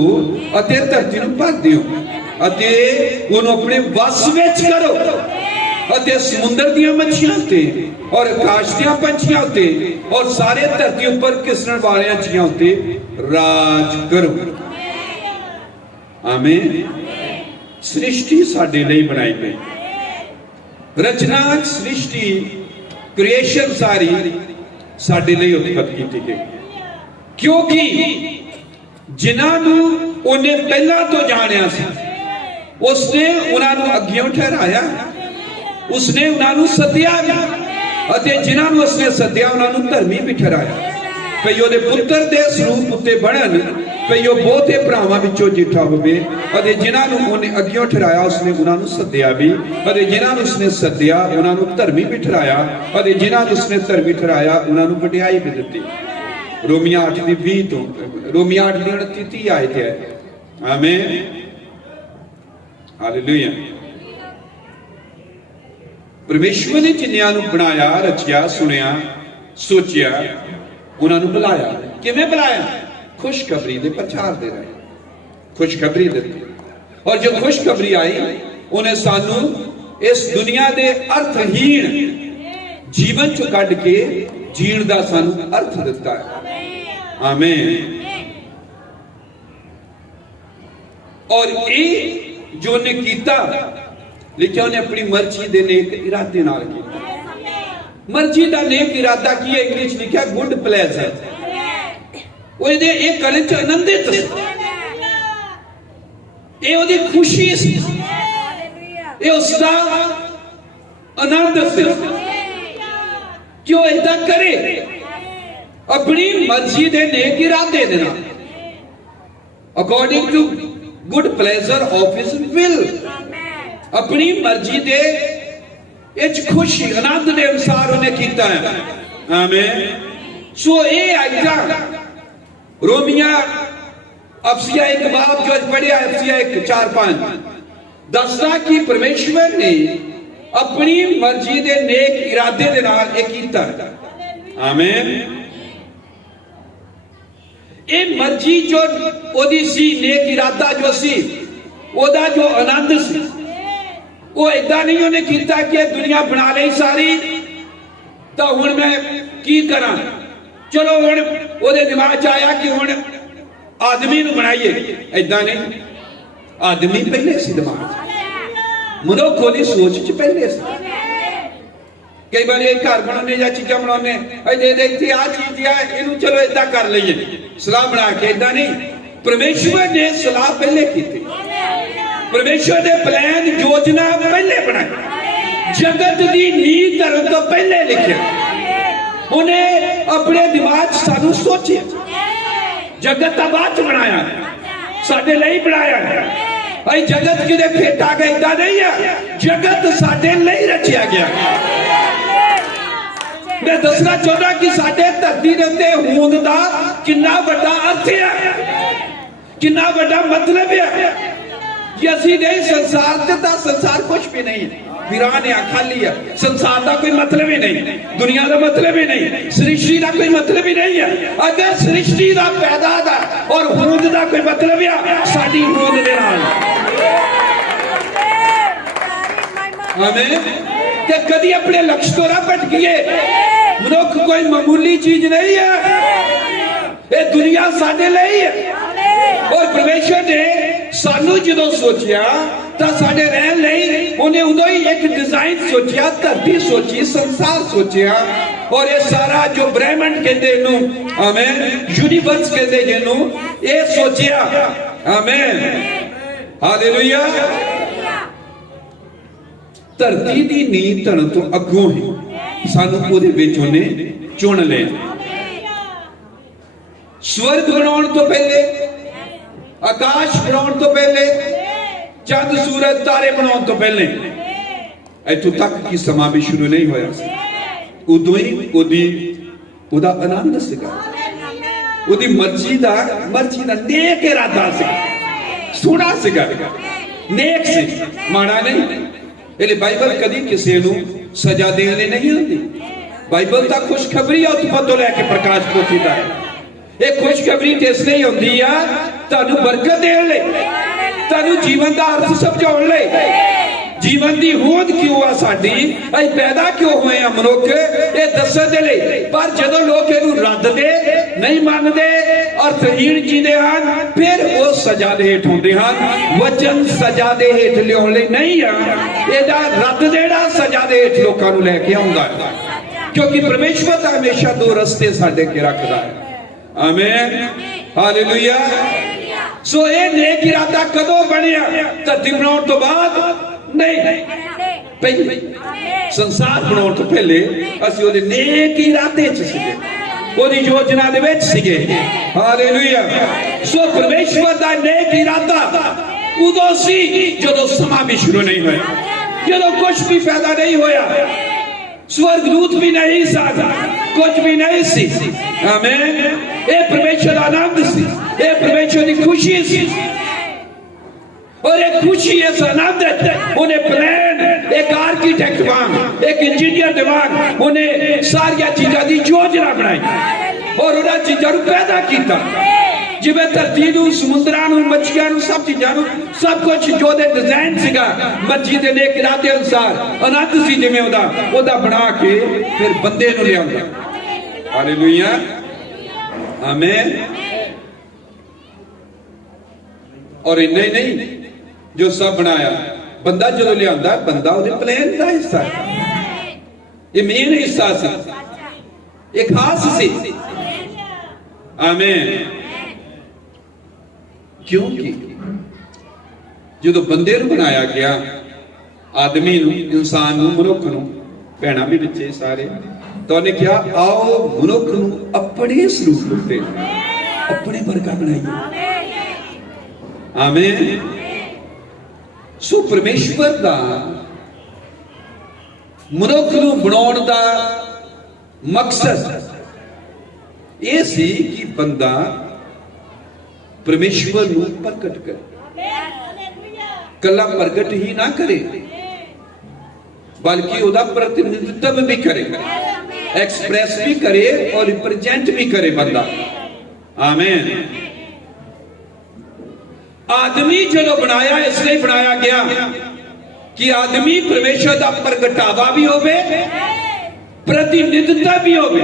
अते धरती नूं भर दिओ अते उन्होंने अपने वस विच करो अते समुंदर दियां मच्छियां ते और आकाश दियां पंछियां ते और सारे धरती उपर किसरण वालियां चीजां ते राज करो। आमीन। सृष्टि साडे लई बनाई गई, रचना सृष्टि क्रिएशन सारी साडे लई उत्पत्त कीती गई, क्योंकि जिन्हां नूं उहने पहला तो जानिया सी उसने उन्हां नूं अग्गियों ठहराया, उसने उन्हां नूं सद्दिया भी अते जिन्हां नूं उसने सद्दिया उन्हां नूं धर्मी भी ठहराया भई ओहदे पुत्तर दे स्वरूप उत्ते बनन, भई ओह बहुते भरावां विचों जिठा होवे। अते जिन्हां नूं उहने अग्गियों ठहराया उसने उन्हां नूं सद्दिया भी अते जिन्हां नूं उसने सद्दिया उन्हां नूं धर्मी भी ठहराया अते जिन्हां नूं उसने धर्मी ठहराया उन्हां नूं वडियाई भी दित्ती। रोमिया 8:20 तो रोमिया 8:29 आयत है। आमीन, हालेलुया। परमेश्वर ने जिन्हां नूं बनाया, रचिया, सुनिया, सोचिया, उन्हां नूं बुलाया। किवें बुलाया? खुशखबरी दे प्रचार दे रहे, खुशखबरी दित्ती। और जो खुशखबरी आई उन्हें सानू इस दुनिया दे अर्थहीन जीवन चो कढ के जीण दा सानू अर्थ दिता है। आमीन। और ये जो उन्हें कीता, लेकिन उन्हें अपनी मर्जी दे नेक इरादे नाल कीता। मर्जी का नेक इरादा की है, इंग्लिश लिखा गुड प्लेजर। वो ये करने च आनंदित सी, ये ओदी खुशी सी, ये उसका आनंद सी कि वो ऐसा करे अपनी मर्जी के नेक इरादे दे नाल, according to good pleasure of his will, अपनी मर्जी दे इच खुशी आनंद के अनुसार उन्हें किया है। आमीन। सो ये आयता रोमिया अफसिया एक बाब जो पढ़िया अफसिया 1:4-5 दसदा कि परमेश्वर ने अपनी मर्जी के नेक इरादे दे नाल ये कीता। आमीन। ये मर्जी जो ओदी सी, नेक इरादा जो सी, ओदा जो आनंद सी, वो इदा नहीं उन्हें किया कि दुनिया बना ली सारी तो हुण मैं की करा, चलो हुण ओदे दिमाग च आया कि हुण आदमी नूं बनाइए, इदा नहीं। आदमी पहले सी दिमाग, मनुख ओदी सोच च पहले सी। कई बार एक घर बनाने या चीजा बनाने इतने आ चीज इनू चलो इदा कर लीए सलाह बना के, इदा नहीं। परमेश्वर ने सलाह पहले की, परमेश्वर ने प्लान योजना पहले बनाई, जगत की नींव धरन तो पहले लिखा, उन्हें अपने दिमाग सानू सोचे, जगत का बाद बनाया, साडे लई बनाया। भाई जगत किते फिट आ गया इदा नहीं है, जगत साडे लई रचिया गया। मैं दसना चाहता कि साडे धरती दे उत्ते होंद दा कितना बड़ा अर्थ है, कितना बड़ा मतलब है कि असी नहीं संसार से, संसार कुछ भी नहीं है, वीरान है, खाली है। संसार का कोई मतलब ही नहीं, दुनिया का मतलब ही नहीं, सृष्टि का कोई मतलब ही नहीं है। अगर सृष्टि का पैदा दा और होंद का कोई मतलब है, साडी होंद दे नाल। आमीन। ते कदी अपने लक्ष्य तो ना भटकिए, मनुख कोई मामूली चीज नहीं है, ये दुनिया साडे लई है। और परमेश्वर ने सानू जो सोचा तो साडे रहन लई उन्हें उदों ही एक डिजाइन सोचा, धरती सोची, संसार सोचा, और ये सारा जो ब्रह्मांड कहते इनू, आमीन, यूनिवर्स कहते जिन्नू, ये सोचा। आमीन, हालेलुया। धरती की नींव धरन तो अगों ही सानू उहदे विच उन्हें चुन लिया। स्वर्ग बनाउण तो पहले, आकाश बनाउण तो पहले, चंद सूरज तारे बनाउण तो पहले, इत्थों तक कि समा भी शुरू नहीं होया, उदों ही उहदा आनंद सीगा, उहदी मर्जी दा नेक इरादा सीगा, सोहना सीगा, नेक सी, माड़ा नहीं। इसलिए बाइबल कदी किसी नूं सजा देने नहीं आती। बाइबल तो खुशखबरी है उत्पत्ति तो लैके प्रकाश पोथी दा है। ये खुशखबरी तो इसलिए होंदी आ तुहानू बरकत देण लई, तुहानू जीवन का अर्थ समझाउण लई, जीवन की होंद क्यों आ साडी, असीं पैदा क्यों होए आ मनुख, ये दस्सण दे लई। पर जदों लोग इहनू रद्ददे, नहीं मनदे, अर्थहीन जींदे हन, फिर वो सजा दे हेठ हुंदे हन। वचन सजा दे हेठ लियाउण लई नहीं आ, इहदा रद्द देना सजा दे हेठ लोकां नूं लैके आउंदा है, क्योंकि परमेश्वर दा हमेशा दो रस्ते साडे के रखदा है। आमीन, हालेलुया। सो ये नेक इरादा कदों बनिया? धरती बनाउण तो बाद नहीं, पहले संसार बनाउण तो पहले असीं उहदे नेक इरादे च सीगे, उहदी योजना दे विच सीगे। हालेलुया। सो परमेश्वर दा नेक इरादा उदों सी जदों समा भी शुरू नहीं होया, जदों कुछ भी पैदा नहीं होया, स्वर्गदूत भी नहीं सा, कुछ भी नहीं सी। आमीन। ये परमेश्वर दा आनंद सी, ये परमेश्वर की खुशी सी, और एक खुशी इस आनंद उन्हें प्लान, एक आर्किटेक्ट वांग, एक इंजीनियर दिमाग, उन्हें सारिया चीजा की योजना बनाई और उन्हें चीजा पैदा किया, जिवें धरती नूं, समुद्रां नूं, मच्छियां नूं, सब चीजां नूं, सब कुछ जो दे डिजाइन सीगा मर्जी दे नेक इरादे अनुसार आनंद सी, जिवें ओदा बना के फिर बंदे नूं लिआंदा। हालेलुया। आमीन। और इन्ना ही नहीं, जो सब बनाया बंदा जो लिया, बंदा उहदे प्लान का हिस्सा है। ये मेन हिस्सा सी, ये खास सी। आमीन। क्योंकि जो बंदे नूं बनाया गया, आदमी नूं, इंसान नूं, मनुख नूं, भैणा भी बच्चे सारे, तो उन्हें क्या, आओ मनुख नूं अपने स्वरूप उत्ते अपने वर्गा बनाइए। आमीन। सो परमेश्वर दा मनुख नूं बनाउण दा मकसद ये सी कि बंदा परमेश्वर नूं प्रगट करे, कला प्रगट ही ना करे बल्कि उसका प्रतिनिधित्व भी करे, एक्सप्रेस भी करे और रिप्रेजेंट भी करे बंदा। आमीन। आदमी जो बनाया इसलिए बनाया गया कि आदमी परमेश्वर का प्रगटावा भी होवे, प्रतिनिधित्व भी होवे।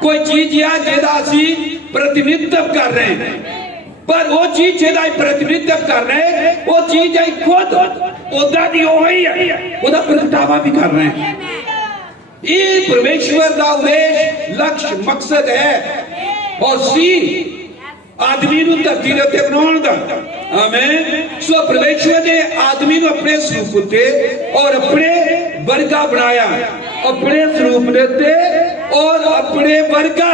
कोई चीज या जिहदा असी प्रतिनिधित्व कर रहे हैं, पर वो चीज जिहदा प्रतिनिधित्व कर रहे हैं, वो चीज खुद उदा दी वही है, उदा प्रगटावा भी कर रहे हैं। ये परमेश्वर का उद्देश्य, लक्ष्य, मकसद है और सी आदमी नूं धरती दे उत्ते बनाउण दा। आमीन। सो परमेश्वर ने आदमी नूं अपने स्वरूप उत्ते और अपने वर्गा बनाया, अपने स्वरूप दे उत्ते और अपने वर्गा।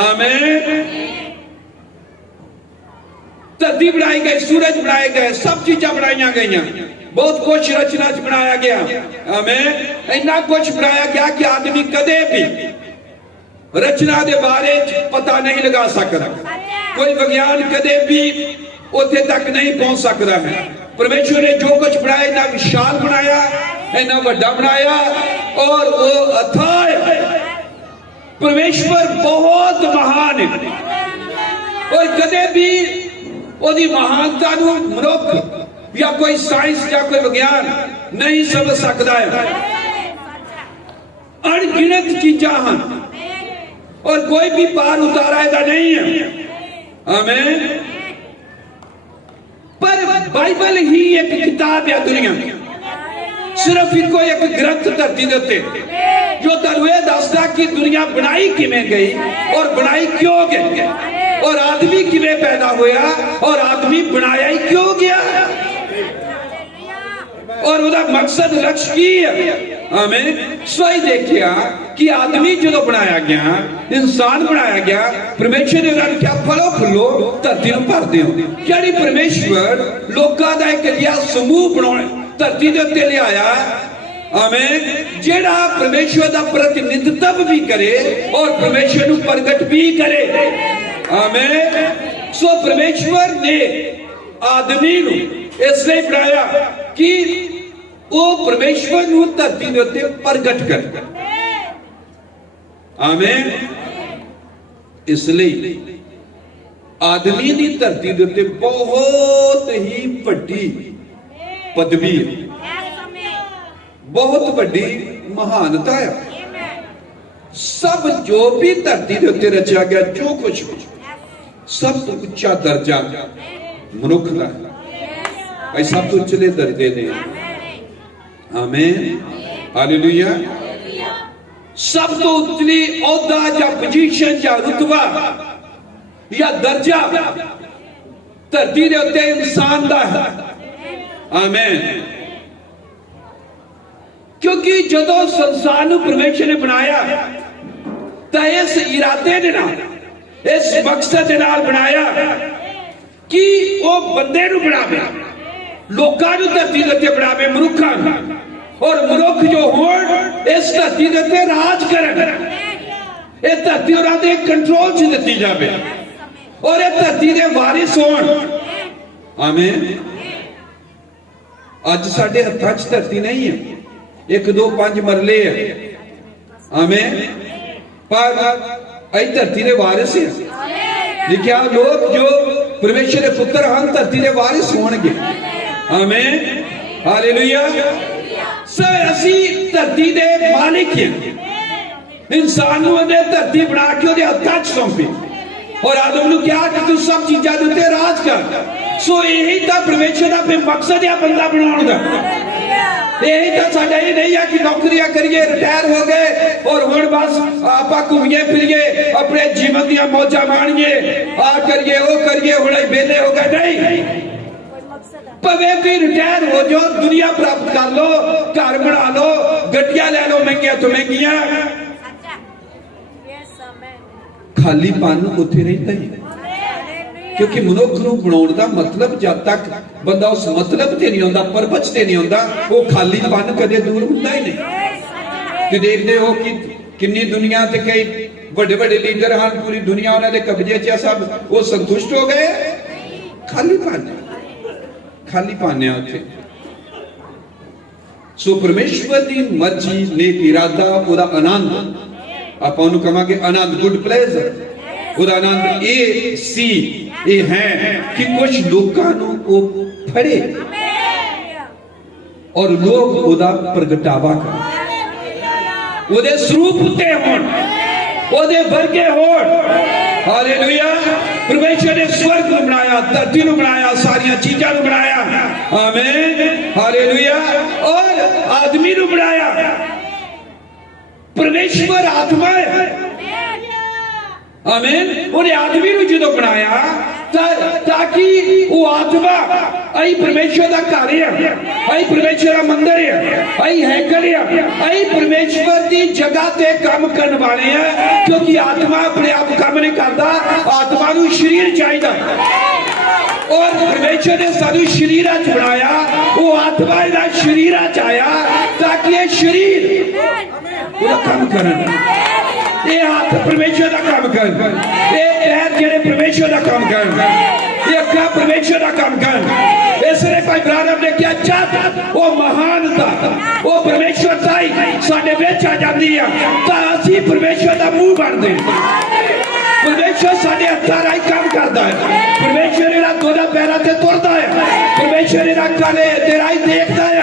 आमीन। धरती बनाई गई, सूरज बनाए गए, सब चीजा बनाई गई, बहुत कुछ रचना च बनाया गया। आमीन। इन्ना कुछ बनाया गया कि आदमी कदे भी रचना के बारे पता नहीं लगा सकता, कोई विज्ञान कदे भी उथे तक नहीं पहुंच सकता है। परमेश्वर ने जो कुछ बनाया, इन्ना विशाल बनाया, इन्ना बड़ा बनाया और वो अथाह है। परमेश्वर बहुत महान है और कदे भी ओदी महानता नूं मनुख या कोई साइंस या कोई विज्ञान नहीं समझ सकता है। अनगिनत चीजा हैं और कोई भी पार उतारा ऐसा नहीं है। आमीन। पर बाइबल ही एक किताब है दुनिया में, सिर्फ इनको एक ग्रंथ धरती दे उत्ते जो तुहानूं इह दसदा कि दुनिया बनाई किवें गई और बनाई क्यों गई और आदमी किवें पैदा होया और आदमी बनाया ही क्यों गया और उसका मकसद, लक्ष्य की है। आमीन। सोई देखिया कि आदमी जो बनाया गया, इंसान बनाया गया, परमेश्वर ने उन्हें क्या, फलो फुलो धरती नूं भर दिओ। यानी परमेश्वर लोकां दा एक जिहा समूह बनाउण धरती दे उत्ते लिआया। आमीन। जेड़ा परमेश्वर दा प्रतिनिधित्व भी करे और परमेश्वर नूं प्रगट भी करे। आमीन। सो परमेश्वर ने आदमी नूं इसलिए बनाया कि वो परमेश्वर नूं धरती दे उत्ते प्रगट करे। आमीन। इसलिए आदमी दी धरती दे उत्ते बहुत ही बड़ी पदवी है, बहुत बड़ी महानता है। सब जो भी धरती दे उत्ते रचा गया, जो कुछ भी, सब तो उच्चा दर्जा मनुख दा है, सब तो उच्चले दर्जे ने। आमीन। हालेलुया। सब तो उतली औहदा या पोजीशन या रुतबा या दर्जा धरती दे उत्ते इंसान दा है। आमीन। क्योंकि जदों संसार नूं परमेश्वर ने बनाया तां इस इरादे दे नाल, इस मकसद दे नाल बनाया कि वो बंदे नूं बनावे, लोकां नूं धरती दे उत्ते बनावे, मनुखां नूं, और मनुख जो होण इस धरती दे उत्ते राज करन। इह धरती उन्हां दे कंट्रोल च दित्ती जावे और इह धरती दे वारिस होण। आमीन। अज साडे हत्थां च धरती नहीं है, 1 2 5 मरले है। आमीन। पर अज धरती दे वारिस है। लिखिया लोग जो परमेश्वर के पुत्र हैं धरती दे वारिस होणगे। आमीन। हालेलुया। असी धरती दे मालिक हैं। इंसान नूं उहने धरती बना के उहदे हत्थां च सौंपी और आदम नूं कहा कि तू सब चीज़ां दे उत्ते राज कर। सो यही तां परमेश्वर दा फिर मकसद है बंदा बनाउण दा। यही तो साडा ही नहीं है कि नौकरियां करिए, रिटायर हो गए और हुण बस आपा घूमिए फिरिए, अपने जीवन दी मौजा माणिए, आ करिए वो करिए, हुण वेले हो गए। नहीं, भवे भी रिटायर हो जाओ, दुनिया प्राप्त कर लो, घर बना लो, गड्डियां ले लो महंगिया तो महंगिया, खालीपन उत्थे रहता ही। क्योंकि मनुख नूं बनाउण दा मतलब जब तक बंदा उस मतलब ते नहीं आउंदा, परपच ते नहीं आउंदा, वो खालीपन कदे दूर हुंदा ही नहीं। ते देखदे हो कि किन्नी दुनिया ते कई बड़े बड़े लीडर हैं, पूरी दुनिया उन्हां दे कब्जे च, सब वो संतुष्ट हो गए। खालीपन है उत्थे। सो परमेश्वर दी मर्जी, नेक इरादा, ओदा आनंद, आपां उहनूं कहांगे आनंद, गुड प्लेजर, ओदा आनंद ये सी ये है कि कुछ लोगों को फड़े और लोग ओदा प्रगटावा करें, ओदे स्वरूप उत्ते होण, ओदे वर्गे होण। हालेलुया। परमेश्वर ने स्वर्ग को बनाया, धरती को बनाया, सारिया चीजा को बनाया। आमीन। हालेलुया। और आदमी को बनाया। परमेश्वर आत्मा है। आमीन। उन्हें आदमी को जो बनाया ताकि वो आत्मा आई परमेश्वर का घर है, आई परमेश्वर का मंदिर है, आई हैकल है, आई परमेश्वर की जगह ते काम करने वाले हैं। क्योंकि आत्मा अपने आप काम नहीं करता, आत्मा को शरीर चाहिए और परमेश्वर ने सानू शरीर बनाया, वो आत्मा इहदा शरीर आया ताकि ये शरीर पूरा काम करे। ये हाथ परमेश्वर का काम कर, ये पैर जेड़े परमेश्वर का काम कर, ये अखा परमेश्वर का काम कर। इसलिए भाई ब्राह्मण ने क्या जब वो महानता, वो परमेश्वरता ही साडे विच आ जाती है तां असीं परमेश्वर का मुंह बनदे। परमेश्वर साडे हत्थां राही काम करता है, परमेश्वर इहदा दोना पैरां ते तुरदा है, परमेश्वर इहदा काले ते राही देखदा है।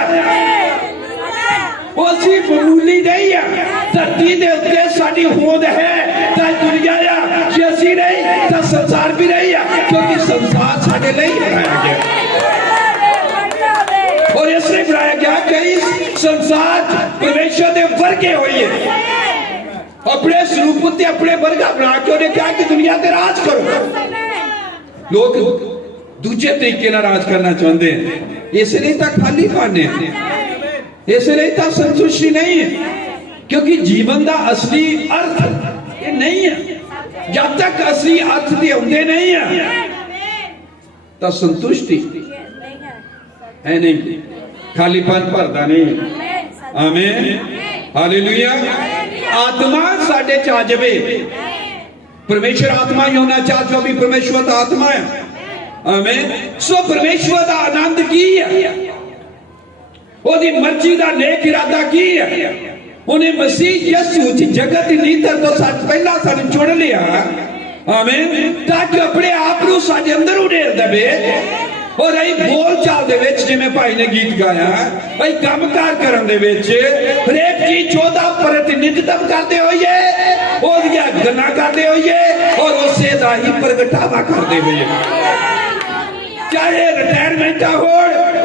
वो सिर्फ मामूली नहीं है, धरती के उत्ते साडी होंद है तां दुनिया है, जे असीं नहीं तां संसार भी नहीं है, क्योंकि संसार साडे लिए बनाया गया और इसलिए बनाया गया कि संसार परमेश्वर के वर्गे होइए, अपने स्वरूप उत्ते अपने वर्गा बना के उन्हें कहा कि दुनिया ते राज करो। लोग दूजे तरीके नाल राज करना चाहते हैं, इसलिए तो खाली पाने, इसलिए तो संतुष्टि नहीं है, क्योंकि जीवन का असली अर्थ ये नहीं है। जब तक असली अर्थ दे होंदे नहीं है तो संतुष्टि है नहीं, खालीपन भरदा नहीं। आमीन। हालेलुया। आत्मा साडे च आ जावे, परमेश्वर आत्मा ही होना चाह, जो भी परमेश्वर का आत्मा है। आमीन। सो परमेश्वर का आनंद की है, ओदी मर्जी का नेक इरादा की है। उन्हें मसीह यीशु जगत नीतर तो पहला सानू चुन लिया। आमीन। ताकि अपने आप को साडे अंदर उड़ेल देवे और अई बोल चाल दे विच, जिवें भाई ने गीत गाया, अई कामकार करन दे विच हरेक चीज चौदा प्रतिनिधित्व करते होइए, ओदियां गल्लां करते होइए और उसे दा ही प्रगटावा करते होइए। चाहे रिटायरमेंट हो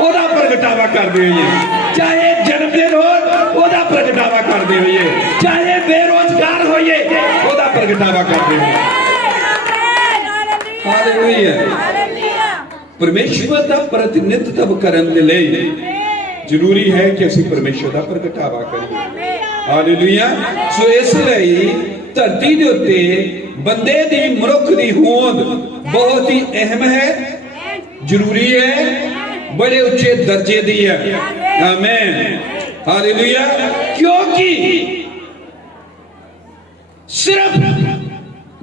ओदा प्रगटावा करते होइए, चाहे जन्मदिन हो ओदा प्रगटावा करते होइए, चाहे बेरोजगार होइए ओदा प्रगटावा करते होइए। हालेलुया। परमेश्वर का प्रतिनिधित्व करने के लिए जरूरी है कि असीं परमेश्वर का प्रगटावा करिए। हालेलुया। सो इसलिए धरती के उत्ते बंदे दी मनुख दी होंद बहुत ही अहम है, जरूरी है, बड़े उच्चे दर्जे दी है। आमीन। हालेलुया। क्योंकि सिर्फ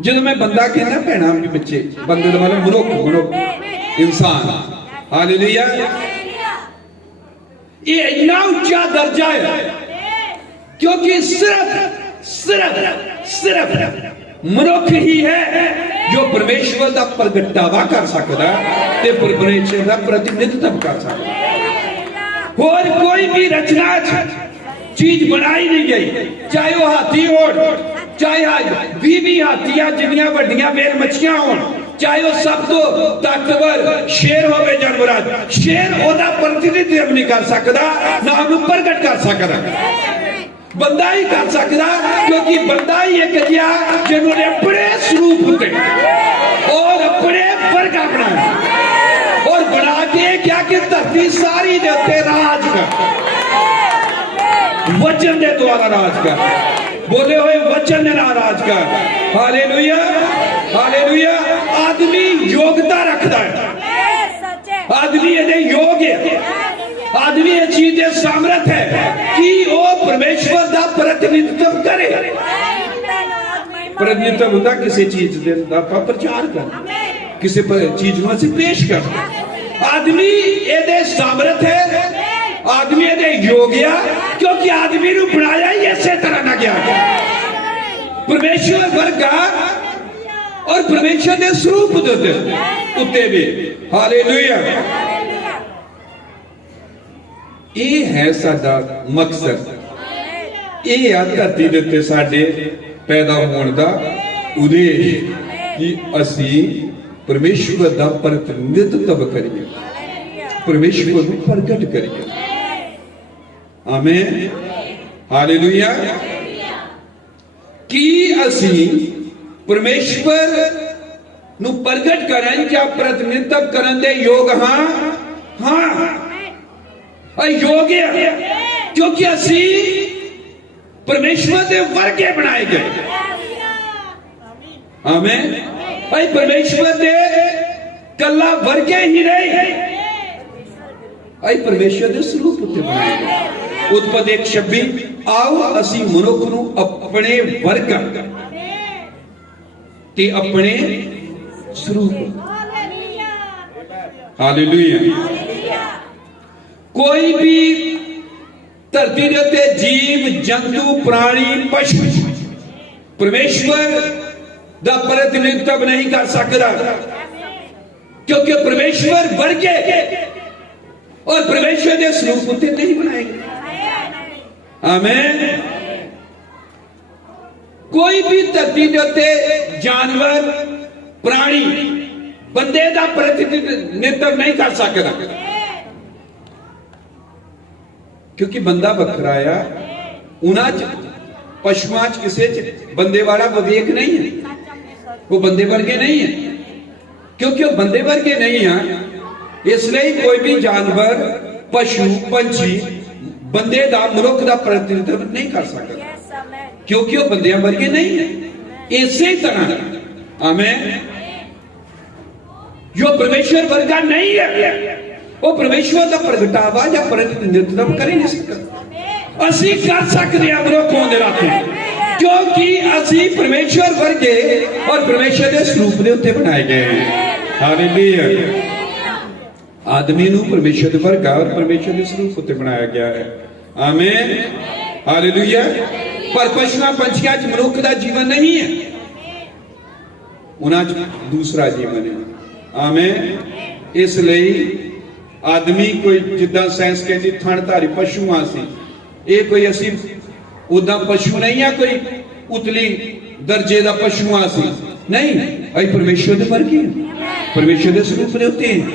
जब मैं बंदा कहना भैणा अपने बच्चे, बंदे का मतलब मनुख इंसान। हालेलुया। ये इतना उच्चा दर्जा है क्योंकि सिर्फ मनुख ही है जो परमेश्वर का प्रगटावा कर सकता है, परमेश्वर का प्रतिनिधित्व कर सकता है। और कोई भी रचना चीज बनाई नहीं गई, चाहे वो हाथी हो, चाहे 20 हाथियां जिन्नियां वड्डियां मेल मच्छियां हो, चाहे वह सब तो ताकतवर शेर होवे जानवर, शेर ओदा प्रतिनिधित्व नहीं कर सकता, ना हम प्रगट कर सकता, बंदा ही कर सकता, क्योंकि बंदा ही एक जिहा जिन्होंने अपने स्वरूप उते और अपने वर्गा बनाया और बना के क्या कि धरती सारी दे उत्ते राज कर, वचन दे द्वारा राज कर, बोले हुए वचन ने राज कर। Hallelujah, hallelujah. आदमी योग्यता रखता है, आदमी ये योग्य है, आदमी ये चीज सामर्थ है कि वो परमेश्वर का प्रतिनिधित्व करे। प्रतिनिधित्व होता किसी चीज का प्रचार कर, किसी चीज में से पेश कर। आदमी ये सामर्थ है, आदमी ये योग्य, क्योंकि आदमी को बनाया ही इसे तरह ना गया परमेश्वर वर्गा और परमेश्वर के स्वरूप उत्ते भी। हालेलुया। ये है साडा मकसद, ये आ धरती दे उत्ते साडे पैदा होने का उद्देश्य कि असी परमेश्वर का प्रतिनिधित्व करिए, परमेश्वर को प्रगट करिए। आमीन, हालेलुया। कि असी परमेश्वर नु प्रगट करें, क्या प्रतिनिधित्व करने दे योग? हाँ, हाँ योग्य, क्योंकि असी परमेश्वर के वर्गे बनाए गए। आमीन। भाई परमेश्वर के कला वर्गे ही नहीं, भाई परमेश्वर के स्वरूप उत्ते बनाए गए। उत्पत्ति 1:26 आओ असी मनुख नू अपने वर्ग ते अपने स्वरूप। हालेलुया। कोई भी धरती के उत्ते जीव जंतु प्राणी पशु परमेश्वर का प्रतिनिधित्व नहीं कर सकता, क्योंकि परमेश्वर वर्गे और परमेश्वर के स्वरूप उत्ते नहीं बनाए गए। आमीन। कोई भी धरती के उत्ते जानवर प्राणी बंदे का प्रतिनिधित्व नहीं कर सकता, क्योंकि बंदा वखरा आ। उन्होंने पशुओं किसी बंदे वाला विवेक नहीं है, वो बंदे वर्गे नहीं है, क्योंकि वो बंदे वर्गे नहीं है। इसलिए कोई भी जानवर पशु पंछी बंदे का मनुख का प्रतिनिधित्व नहीं कर सकता, क्योंकि वो बंदे वर्गे नहीं है। इसी तरह आमीन, जो परमेश्वर वर्गा नहीं है, वो परमेश्वर का प्रगटावा या प्रतिनिधित्व कर ही नहीं सकता। असी कर सकते हैं मनुख होने नाते, क्योंकि असी परमेश्वर वर्गे और परमेश्वर के स्वरूप के उत्ते बनाए गए हैं। हालेलुया। आदमी नू परमेश्वर के वर्गा और परमेश्वर के स्वरूप उत्ते बनाया गया है। आमीन, हालेलुया। पर पशुओं पंछियों च मनुख का जीवन नहीं है, उन्होंने दूसरा जीवन है। आमीन। इसलिए आदमी कोई जिदा साइंस कहती थणधारी पशुआ से, ये कोई असी उदा पशु नहीं है, कोई उतली दर्जे का पशुआ से नहीं, अभी परमेश्वर के वर्गे, परमेश्वर के स्वरूप के उत्ते हैं।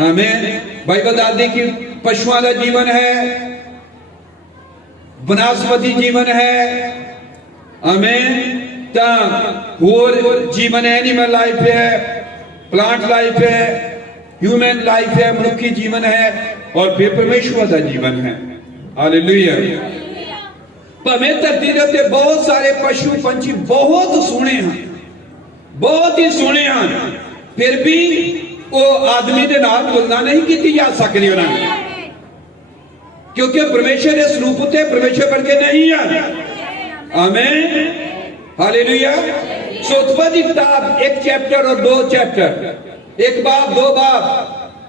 आमीन। बाइबल दादी की पशुओं का जीवन है, वनस्पति जीवन है। आमीन। होर जीवन है, एनिमल लाइफ है, प्लांट लाइफ है, ह्यूमन लाइफ है, मनुष्य जीवन है, और फिर परमेश्वर का जीवन है। हालेलुया। भावें धरती के उत्ते बहुत सारे पशु पंछी बहुत सोहने हैं, बहुत ही सोहने हैं, फिर भी वो आदमी के नाल तुलना नहीं की जा सकती उन्होंने, क्योंकि परमेश्वर के स्वरूप उत्ते परमेश्वर वर्गे नहीं है। आमीन, हालेलुया। उत्पत्ति किताब 1 चैप्टर और 2 चैप्टर, 1 बाब 2 बाब,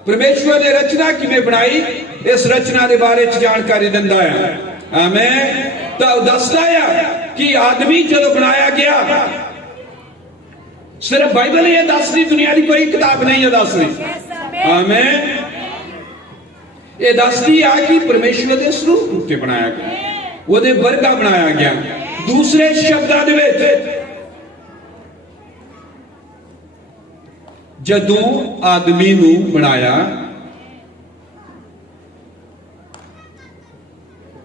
परमेश्वर ने रचना किवें बनाई इस रचना के बारे च जानकारी दिंदा है। आमीन। तो दसदा है कि आदमी जदों बनाया गया, सिर्फ बाइबल ये दसदी, दुनिया की कोई किताब नहीं है दसदी। आमीन। ये दसदी है कि परमेश्वर के स्वरूप उत्ते बनाया गया, वो वर्गा बनाया गया। दूसरे शब्दों जदों आदमी नूं बनाया,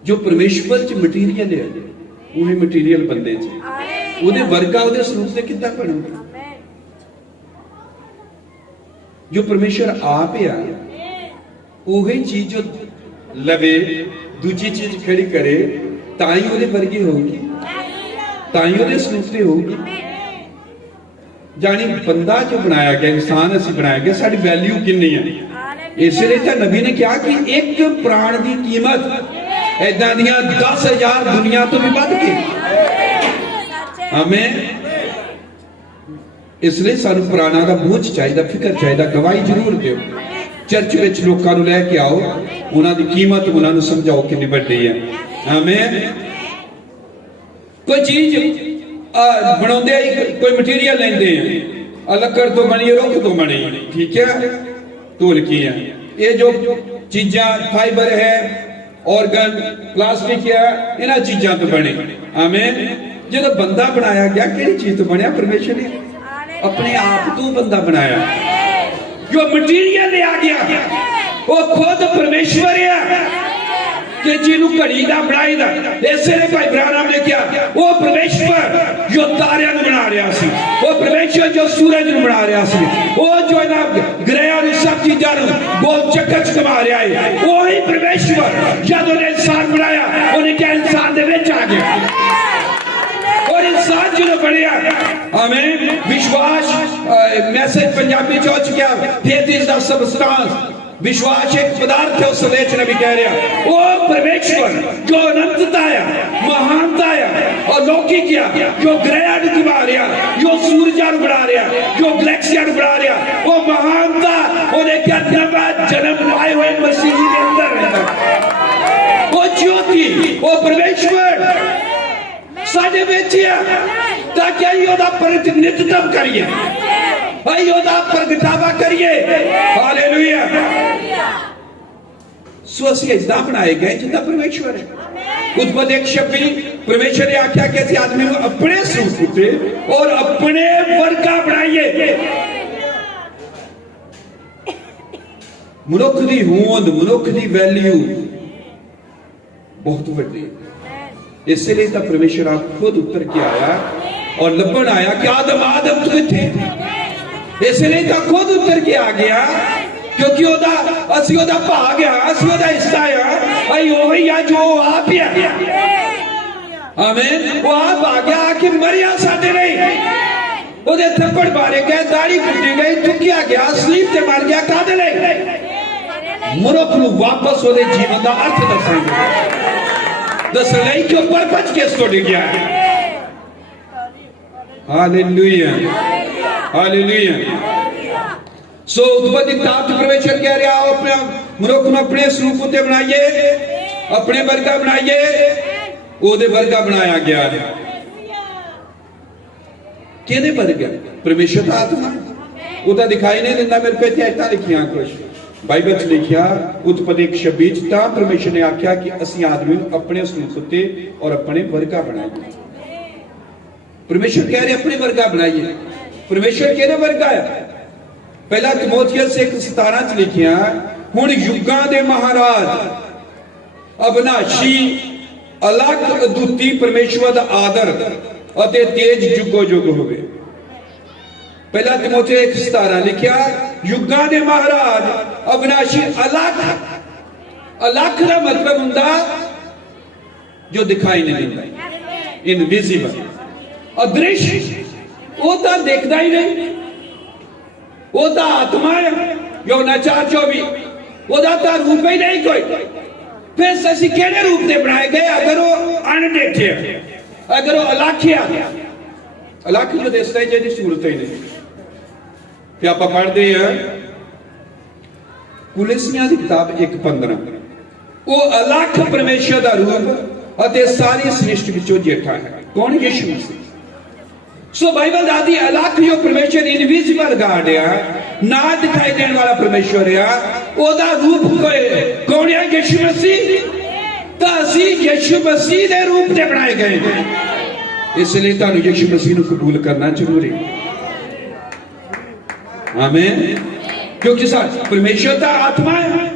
जो परमेश्वर च मटीरियल है वही मटीरियल बंदे च ਉਹਦੇ ਵਰਗਾ ਉਹਦੇ ਸਰੂਪ ਤੇ ਕਿੱਦਾਂ ਬਣੂਗਾ। जो परमेश्वर आप है ਉਹੀ चीज जो लवे दूजी चीज खड़ी करे ताई ਉਹਦੇ ਵਰਗੀ होगी, ताई ਉਹਦੇ ਸਰੂਪ ਤੇ होगी। जानी बंदा जो बनाया गया, इंसान असी बनाया गया, साड़ी वैल्यू कितनी है। इसलिए तो नबी ने कहा कि एक प्राण की कीमत ऐदा दियां 10,000 दुनिया तो भी बढ़ के। आमीन। इसलिए सानू प्राणा का बोझ चाहिए, फिक्र चाहिए, गवाही जरूर दो। चर्च विच लोकां नूं लैके आओ, उन्हां दी कीमत उन्हां नूं समझाओ कितनी वड्डी है। आमीन। कोई चीज बनाते कोई मटीरियल लेंदे हैं, लकड़ तो बनी है, रुख तो बनी, ठीक है, ढोलकी है, ये जो चीजा फाइबर है, ऑर्गन, प्लास्टिक है, इन्हां चीजा तो बने। आमीन। जो बंदा बनाया गया किहड़ी चीज तो बनया? परमेश्वर ने अपने आप तो बंदा बनाया। जो मटीरियल ले आ गया वो खुद परमेश्वर है कि जिन्हों घड़ी का बनाई दा। इसलिए भाई ब्राह्मण ने क्या, वो परमेश्वर जो तारियां बना रहा सी, वो परमेश्वर जो सूरज ਨੂੰ बना रहा सी, वो जो है ना ग्रहां ਨੂੰ सब चीजां ਨੂੰ गोल चक्कर च घुमा रहा है, वही परमेश्वर जब उन्हें इंसान बनाया उन्हें क्या इंसान दे विच आ गया और इंसान जो बनया। आमीन। विश्वास मैसेज पंजाबी च हो चुका, फेथ इज द सबस्टांस, विश्वास एक पदार्थ है। उस लेख ने भी कह रहा वो परमेश्वर जो अनंतता है, महानता है और लौकिक है, जो ग्रह घुमा रहा, जो सूरजा बना रहा, जो गैलेक्सिया बना रहा, वो महानता उन्हें क्या नवा जन्म पाए हुए मसीह के अंदर रहता। वो ज्योति, वो परमेश्वर साडे विच है ताकि असीं ओहदा प्रतिनिधित्व करिए, असीं ओहदा प्रगटावा करिए। हालेलुया। सो असीं इदां बनाए गए जिद्दां परमेश्वर है। उत्पत्ति 1:26 परमेश्वर ने आख्या कि असीं आदमी नूं अपने स्वरूप ते और अपने वर्गा बनाइए। मनुख दी होंद, मनुख दी वैल्यू बहुत वड्डी है। इसलिए तो परमेश्वर आप खुद उतर के आया और लभन आया कि आदम आदम तू इत्थे, इसलिए तो खुद उतर के आ गया क्योंकि असी ओदा भाग आ, असी ओदा हिस्सा आ, अई ओही आ जो आप ही आ। आमीन। वो आप आ गया आके मरिया साडे नहीं, ओदे थप्पड़ मारे गए, दाढ़ी कुटी गई, चुकिया गया, स्लीप ते मर गया, कादे ले मनुख नूं वापस ओदे जीवन दा अर्थ दसांगे, दसने के ऊपर बच के इसको गया है। हालेलुया। हालेलुया। सो उत्पत्ति किताब च परमेश्वर कह रहा हो अपने मनुख नूं अपने स्वरूप ते बनाइए, अपने वर्गा बनाइए, ओदे वर्गा बनाया गया है। किहदे वर्गा? परमेश्वर दा आत्मा। ओदा दिखाई नहीं दिंदा, मेरे पे आयतां लिखियां कुछ बाइबल च लिखिया उत्पत्ति 1:26 ता परमेश्वर ने आख्या कि असीं आदमी नूं अपने स्वरूप ते और अपने वर्गा बनाइए। परमेश्वर कह रहे अपने वर्गा बनाइए। परमेश्वर किहदे वर्गा है? पहला तिमोथियस 1:17 च लिखिया हुण युगां दे महाराज अविनाशी अलग अद्विती परमेश्वर दा आदर अते तेज जुगो जुग होवे। पहला तिमोथियस 1:17 लिखिया युगां दे महाराज अविनाशी अलग। अलग का मतलब हुंदा जो दिखाई नहीं दिंदा, इनविजिबल, अदृश्य। वो तो देखता ही नहीं, वो तो आत्मा है जो नचार 24, वो तो रूप ही नहीं कोई। फिर असीं किहड़े रूप से बनाए गए? अगर वो अनडेठे, अगर वो अलाखिया, अलाख जो दसदा है जिहदी सूरत ही नहीं। फिर आप पढ़ते हैं कुलिसियां की किताब 1:15 वो अलख परमेश्वर का रूप अते सारी सृष्टि विचों जेठा है। कौन? यीशु मसीह। सो बाइबल दादी अलख जो परमेश्वर इनविजिबल गॉड है, ना दिखाई देने वाला परमेश्वर है, ओदा रूप कौन है? यीशु मसीह। तो असी यीशु मसीह के रूप से बनाए गए हैं, इसलिए तुहानू यीशु मसीह को कबूल करना जरूरी है। आमीन। क्योंकि सर परमेश्वर का आत्मा है,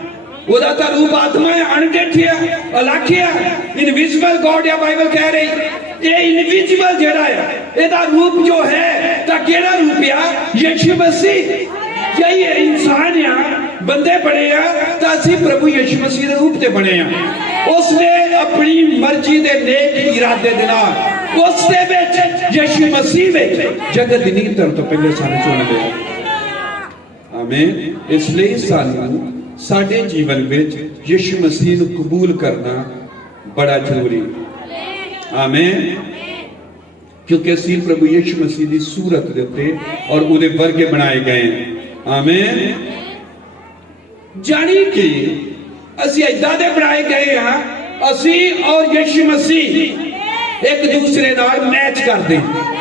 ਉਹਦਾ ਤਾਂ ਰੂਪ ਆਤਮਾ ਹੈ, ਅਣਡਿੱਠਿਆ ਅਲੱਖਿਆ ਇਨਵਿਜ਼ੀਬਲ ਗੋਡ ਆ ਬਾਈਬਲ ਕਹਿ ਰਹੀ। ਇਹ ਇਨਵਿਜ਼ੀਬਲ ਜਿਹੜਾ ਆ ਇਹਦਾ ਰੂਪ ਜੋ ਹੈ ਤਾਂ ਕਿਹੜਾ ਰੂਪ ਆ? ਯਿਸੂ ਮਸੀਹ। ਯਹੀ ਇਨਸਾਨ ਆ, ਬੰਦੇ ਬਣੇ ਆ ਤਾਂ ਅਸੀਂ ਪ੍ਰਭੂ ਯਿਸੂ ਮਸੀਹ ਦੇ ਰੂਪ ਤੇ ਬਣੇ ਆ। ਉਸਨੇ ਆਪਣੀ ਮਰਜ਼ੀ ਦੇ ਨੇਕ ਇਰਾਦੇ ਦੇ ਨਾਲ ਉਸ ਦੇ ਵਿੱਚ ਯਿਸੂ ਮਸੀਹ ਵਿੱਚ ਜਗਤ ਦੀ ਨੀਂਹ ਧਰਨ ਤੋਂ ਪਹਿਲੇ ਸਾਨੂੰ ਚੁਣ ਲਿਆ। ਆਮੀਨ। ਇਸ ਲਈ ਸਾਨੂੰ ਸਾਡੇ ਜੀਵਨ ਵਿੱਚ ਯਿਸੂ ਮਸੀਹ ਨੂੰ ਕਬੂਲ ਕਰਨਾ ਬੜਾ ਜ਼ਰੂਰੀ। ਆਮੀਨ। ਕਿਉਂਕਿ ਅਸੀਂ ਪ੍ਰਭੂ ਯਿਸੂ ਮਸੀਹ ਦੀ ਸੂਰਤ ਦੇ ਉੱਤੇ ਔਰ ਉਹਦੇ ਵਰਗੇ ਬਣਾਏ ਗਏ ਹਾਂ। ਆਮੀਨ। ਜਾਣੀ ਕਿ ਅਸੀਂ ਏਦਾਂ ਦੇ ਬਣਾਏ ਗਏ ਹਾਂ, ਅਸੀਂ ਔਰ ਯਿਸੂ ਮਸੀਹ ਇੱਕ ਦੂਸਰੇ ਨਾਲ ਮੈਚ ਕਰਦੇ ਹਾਂ,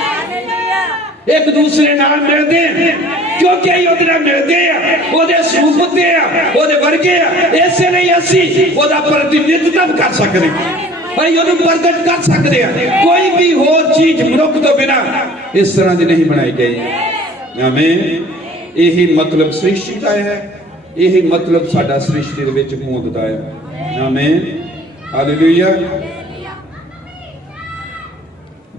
ਇੱਕ ਦੂਸਰੇ ਨਾਲ ਮਿਲਦੇ ਆ। ਕਿਉਂਕਿ ਉਹਦੇ ਨਾਲ ਮਿਲਦੇ ਆ, ਉਹਦੇ ਸਰੂਪ ਤੇ ਆ, ਉਹਦੇ ਵਰਗੇ ਆ। ਇਸੇ ਲਈ ਅਸੀਂ ਉਹਦਾ ਪ੍ਰਤੀਨਿਧਤਵ ਕਰ ਸਕਦੇ ਹਾਂ, ਅਸੀਂ ਉਹਨੂੰ ਪ੍ਰਗਟ ਕਰ ਸਕਦੇ ਹਾਂ। ਕੋਈ ਵੀ ਹੋਰ ਚੀਜ਼ ਮਨੁੱਖ ਤੋਂ ਬਿਨਾਂ ਇਸ ਤਰ੍ਹਾਂ ਦੀ ਨਹੀਂ ਬਣਾਈ ਗਈ। ਆਮੀਨ। ਇਹੀ ਮਤਲਬ ਸ੍ਰਿਸ਼ਟੀ ਦਾ ਹੈ, ਇਹੀ ਮਤਲਬ ਸਾਡਾ ਸ੍ਰਿਸ਼ਟੀ ਦੇ ਵਿੱਚ ਹੋਂਦ ਦਾ ਹੈ। ਆਮੀਨ। ਹਾਲੇਲੂਇਆ।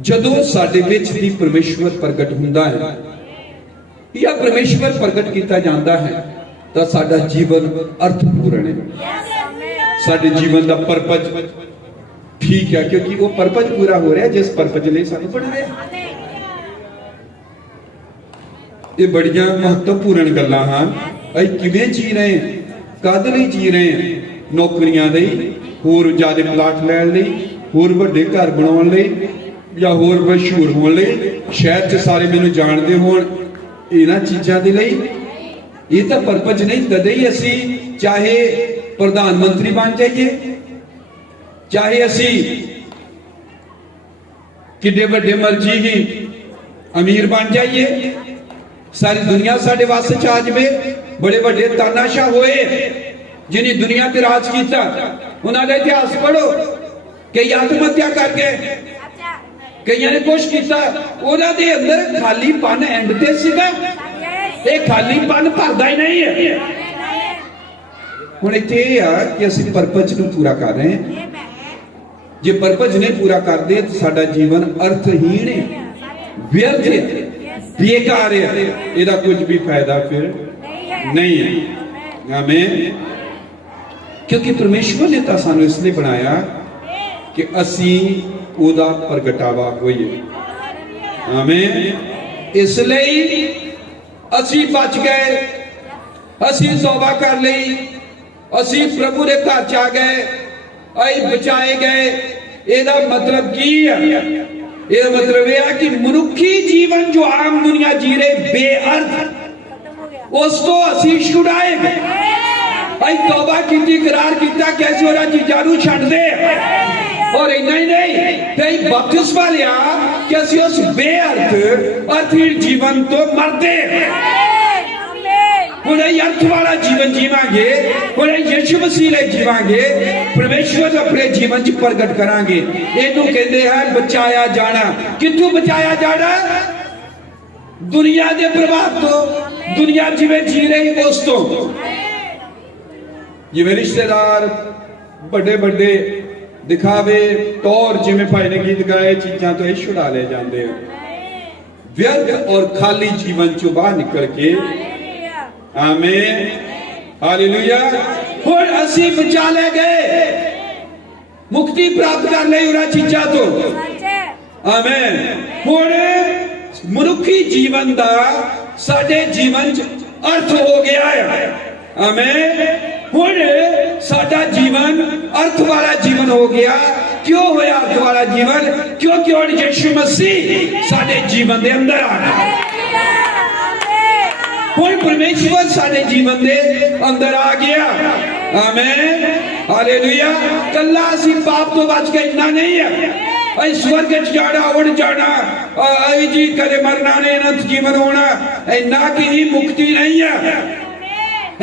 ਜਦੋਂ ਸਾਡੇ ਵਿੱਚ ਦੀ ਪਰਮੇਸ਼ਵਰ ਪ੍ਰਗਟ ਹੁੰਦਾ ਹੈ ਜਾਂ ਪਰਮੇਸ਼ਵਰ ਪ੍ਰਗਟ ਕੀਤਾ ਜਾਂਦਾ ਹੈ ਤਾਂ ਸਾਡਾ ਜੀਵਨ ਅਰਥਪੂਰਨ ਹੈ। ਸਾਡੇ ਜੀਵਨ ਦਾ ਪਰਪਸ ਠੀਕ ਹੈ, ਕਿਉਂਕਿ ਉਹ ਪਰਪਸ ਪੂਰਾ ਹੋ ਰਿਹਾ ਜਿਸ ਪਰਪਸ ਲਈ ਸਾਨੂੰ ਬਣਾਇਆ। ਇਹ ਬੜੀਆਂ ਮਹੱਤਵਪੂਰਨ ਗੱਲਾਂ ਹਨ। ਅਸੀਂ ਕਿਵੇਂ ਜੀ ਰਹੇ ਹਾਂ, ਕਾਹਦੇ ਲਈ ਜੀ ਰਹੇ ਹਾਂ? ਨੌਕਰੀਆਂ ਲਈ, ਹੋਰ ਜ਼ਿਆਦਾ ਪਲਾਟ ਲੈਣ ਲਈ, ਹੋਰ ਵੱਡੇ ਘਰ ਬਣਾਉਣ ਲਈ ਜਾਂ ਹੋਰ ਮਸ਼ਹੂਰ ਹੋਣ ਲਈ, ਸ਼ਹਿਰ 'ਚ ਸਾਰੇ ਮੈਨੂੰ ਜਾਣਦੇ ਹੋਣ, ਇਹਨਾਂ ਚੀਜ਼ਾਂ ਦੇ ਲਈ। ਇਹ ਤਾਂ ਪਰਪਸ ਨਹੀਂ। ਤਦੇ ਹੀ ਅਸੀਂ ਚਾਹੇ ਪ੍ਰਧਾਨ ਮੰਤਰੀ ਬਣ ਜਾਈਏ, ਚਾਹੇ ਅਸੀਂ ਕਿੱਡੇ ਵੱਡੇ ਮਰਜ਼ੀ ਹੀ ਅਮੀਰ ਬਣ ਜਾਈਏ, ਸਾਰੀ ਦੁਨੀਆ ਸਾਡੇ ਵਾਸਤੇ ਚ ਆ ਜਾਵੇ। ਬੜੇ ਵੱਡੇ ਤਾਨਾਸ਼ਾਹ ਹੋਏ ਜਿਨ੍ਹਾਂ ਦੁਨੀਆ ਤੇ ਰਾਜ ਕੀਤਾ, ਉਹਨਾਂ ਦਾ ਇਤਿਹਾਸ ਪੜ੍ਹੋ। ਕਈ ਆਤਮ ਹੱਤਿਆ ਕਰ ਗਏ, ਕਈਆਂ ਨੇ ਕੁਛ ਕੀਤਾ। ਉਹਨਾਂ ਦੇ ਅੰਦਰ ਖਾਲੀਪਨ ਐਂਡ ਤੇ ਸੀਗਾ। ਇਹ ਖਾਲੀਪਨ ਭਰਦਾ ਹੀ ਨਹੀਂ ਹੈ। ਹੁਣ ਇੱਥੇ ਇਹ ਆ ਕਿ ਅਸੀਂ ਪਰਪਸ ਨੂੰ ਪੂਰਾ ਕਰ ਰਹੇ ਹਾਂ। ਜੇ ਪਰਪਸ ਨਹੀਂ ਪੂਰਾ ਕਰਦੇ ਤਾਂ ਸਾਡਾ ਜੀਵਨ ਅਰਥਹੀਣ ਹੈ, ਵਿਅਰਥ ਹੈ, ਬੇਕਾਰ ਹੈ। ਇਹਦਾ ਕੁਝ ਵੀ ਫਾਇਦਾ ਫਿਰ ਨਹੀਂ ਹੈ। ਆਮੀਨ। ਕਿਉਂਕਿ ਪਰਮੇਸ਼ਵਰ ਨੇ ਤਾਂ ਸਾਨੂੰ ਇਸ ਲਈ ਬਣਾਇਆ ਕਿ ਅਸੀਂ ਉਹਦਾ ਪ੍ਰਗਟਾਵਾ ਹੋਈਏ। ਆਮੀਨ। ਇਸ ਲਈ ਅਸੀਂ ਬਚ ਗਏ, ਅਸੀਂ ਤੌਬਾ ਕਰ ਲਈ, ਅਸੀਂ ਪ੍ਰਭੂ ਦੇ ਘਰ ਚ ਆ ਗਏ, ਅਸੀਂ ਬਚਾਏ ਗਏ। ਇਹਦਾ ਮਤਲਬ ਕੀ ਹੈ? ਇਹਦਾ ਮਤਲਬ ਇਹ ਹੈ ਕਿ ਮਨੁੱਖੀ ਜੀਵਨ ਜੋ ਆਮ ਦੁਨੀਆ ਜੀ ਰਹੀ ਬੇਅਰਥ, ਉਸ ਤੋਂ ਅਸੀਂ ਛੁਡਾਏ ਗਏ। ਅਸੀਂ ਤੌਬਾ ਕੀਤੀ, ਇਕਰਾਰ ਕੀਤਾ ਕਿ ਅਸੀਂ ਉਹਨਾਂ ਚੀਜ਼ਾਂ ਨੂੰ ਛੱਡ ਦੇ। और इतना ही नहीं, कई बपतिस्मा लिया कि ਅਸੀਂ ਉਸ ਬੇਅਰਥ ਅਰਥਹੀਣ ਜੀਵਨ ਤੋਂ ਮਰਦੇ। ਹੁਣ ਇਹ ਅਰਥ ਵਾਲਾ ਜੀਵਨ ਜੀਵਾਂਗੇ, ਹੁਣ ਯਿਸੂ ਮਸੀਹ ਲਈ ਜੀਵਾਂਗੇ, ਪਰਮੇਸ਼ਵਰ ਨੂੰ ਆਪਣੇ ਜੀਵਨ 'ਚ ਪ੍ਰਗਟ ਕਰਾਂਗੇ। ਇਹਨੂੰ ਕਹਿੰਦੇ ਹਨ ਬਚਾਇਆ ਜਾਣਾ। ਕਿੱਥੋਂ ਬਚਾਇਆ ਜਾਣਾ? ਦੁਨੀਆ ਦੇ ਪ੍ਰਭਾਵ ਤੋਂ, ਦੁਨੀਆ ਜਿਵੇਂ ਜੀ ਰਹੀ ਉਸ ਤੋਂ। ਜਿਵੇਂ ਰਿਸ਼ਤੇਦਾਰ ਵੱਡੇ ਵੱਡੇ ਦਿਖਾਵੇ ਤੌਰ, ਜਿਵੇਂ ਭਾਈ ਨੇ ਗੀਤ ਗਾਏ, ਚੀਜ਼ਾਂ ਤੋਂ ਇਹ ਛੁਡਾ ਲੈ ਜਾਂਦੇ ਆ। ਵਿਅਰਥ ਔਰ ਖਾਲੀ ਜੀਵਨ ਚੋਂ ਬਾਹਰ ਨਿਕਲ ਕੇ। ਆਮੀਨ। ਹਾਲੇਲੂਇਆ। ਹੁਣ ਅਸੀਂ ਬਚਾ ਲੈ ਗਏ, ਮੁਕਤੀ ਪ੍ਰਾਪਤ ਕਰ ਲਈ ਉਹਨਾਂ ਚੀਜ਼ਾਂ ਤੋਂ। ਆਮੀਨ। ਹੁਣ ਮਨੁੱਖੀ ਜੀਵਨ ਦਾ ਸਾਡੇ ਜੀਵਨ 'ਚ ਅਰਥ ਹੋ ਗਿਆ ਹੈ। ਆਮੀਨ। ਹੁਣ ਸਾਡਾ ਜੀਵਨ ਅਰਥ ਵਾਲਾ ਜੀਵਨ ਹੋ ਗਿਆ। ਕਿਉਂ ਹੋਇਆ ਅਰਥ ਵਾਲਾ ਜੀਵਨ? ਕਿਉਂਕਿ ਹੁਣ ਯਿਸੂ ਮਸੀਹ ਸਾਡੇ ਜੀਵਨ ਦੇ ਅੰਦਰ ਆ ਗਿਆ। ਹੁਣ ਪਰਮੇਸ਼ਵਰ ਸਾਡੇ ਜੀਵਨ ਦੇ ਅੰਦਰ ਆ ਗਿਆ। ਆਮੀਨ। ਹਾਲੇਲੂਇਆ। ਕੱਲਾ ਅਸੀਂ ਪਾਪ ਤੋਂ ਬਚ ਕੇ ਇੰਨਾ ਨਹੀਂ ਹੈ, ਅਸੀਂ ਸਵਰਗ 'ਚ ਜਾਣਾ, ਉੜ ਜਾਣਾ, ਅਸੀਂ ਜੀ ਕਦੇ ਮਰਨਾ ਨਹੀਂ, ਅਨੰਤ ਜੀਵਨ ਹੋਣਾ। ਇੰਨਾ ਕੀ ਹੀ ਮੁਕਤੀ ਨਹੀਂ ਹੈ,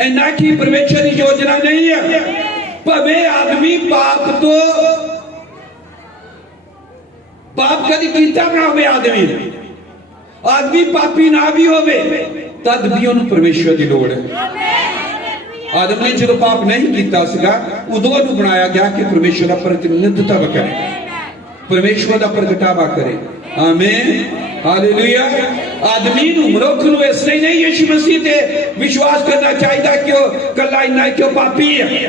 ਇੰਨਾ ਕੀ ਪਰਮੇਸ਼ਰ ਦੀ ਯੋਜਨਾ ਨਹੀਂ ਹੈ। ਭਾਵੇਂ ਆਦਮੀ ਪਾਪ ਤੋਂ, ਪਾਪ ਕਦੀ ਕੀਤਾ ਨਾ ਹੋਵੇ, ਆਦਮੀ ਪਾਪੀ ਨਾ ਵੀ ਹੋਵੇ, तद भी उन्होंने परमेश्वर की लोड़ है। आदम ने जो पाप नहीं किया सीगा उदों उन्होंने बनाया गया कि परमेश्वर का प्रतिनिधित्व करे, परमेश्वर का प्रगटावा करे। आमीन, हालेलुया। आदमी नूं मनुख नूं इसलिए नहीं यीशु मसीह ते विश्वास करना चाहिए कि वह कला इन्ना क्यों पापी है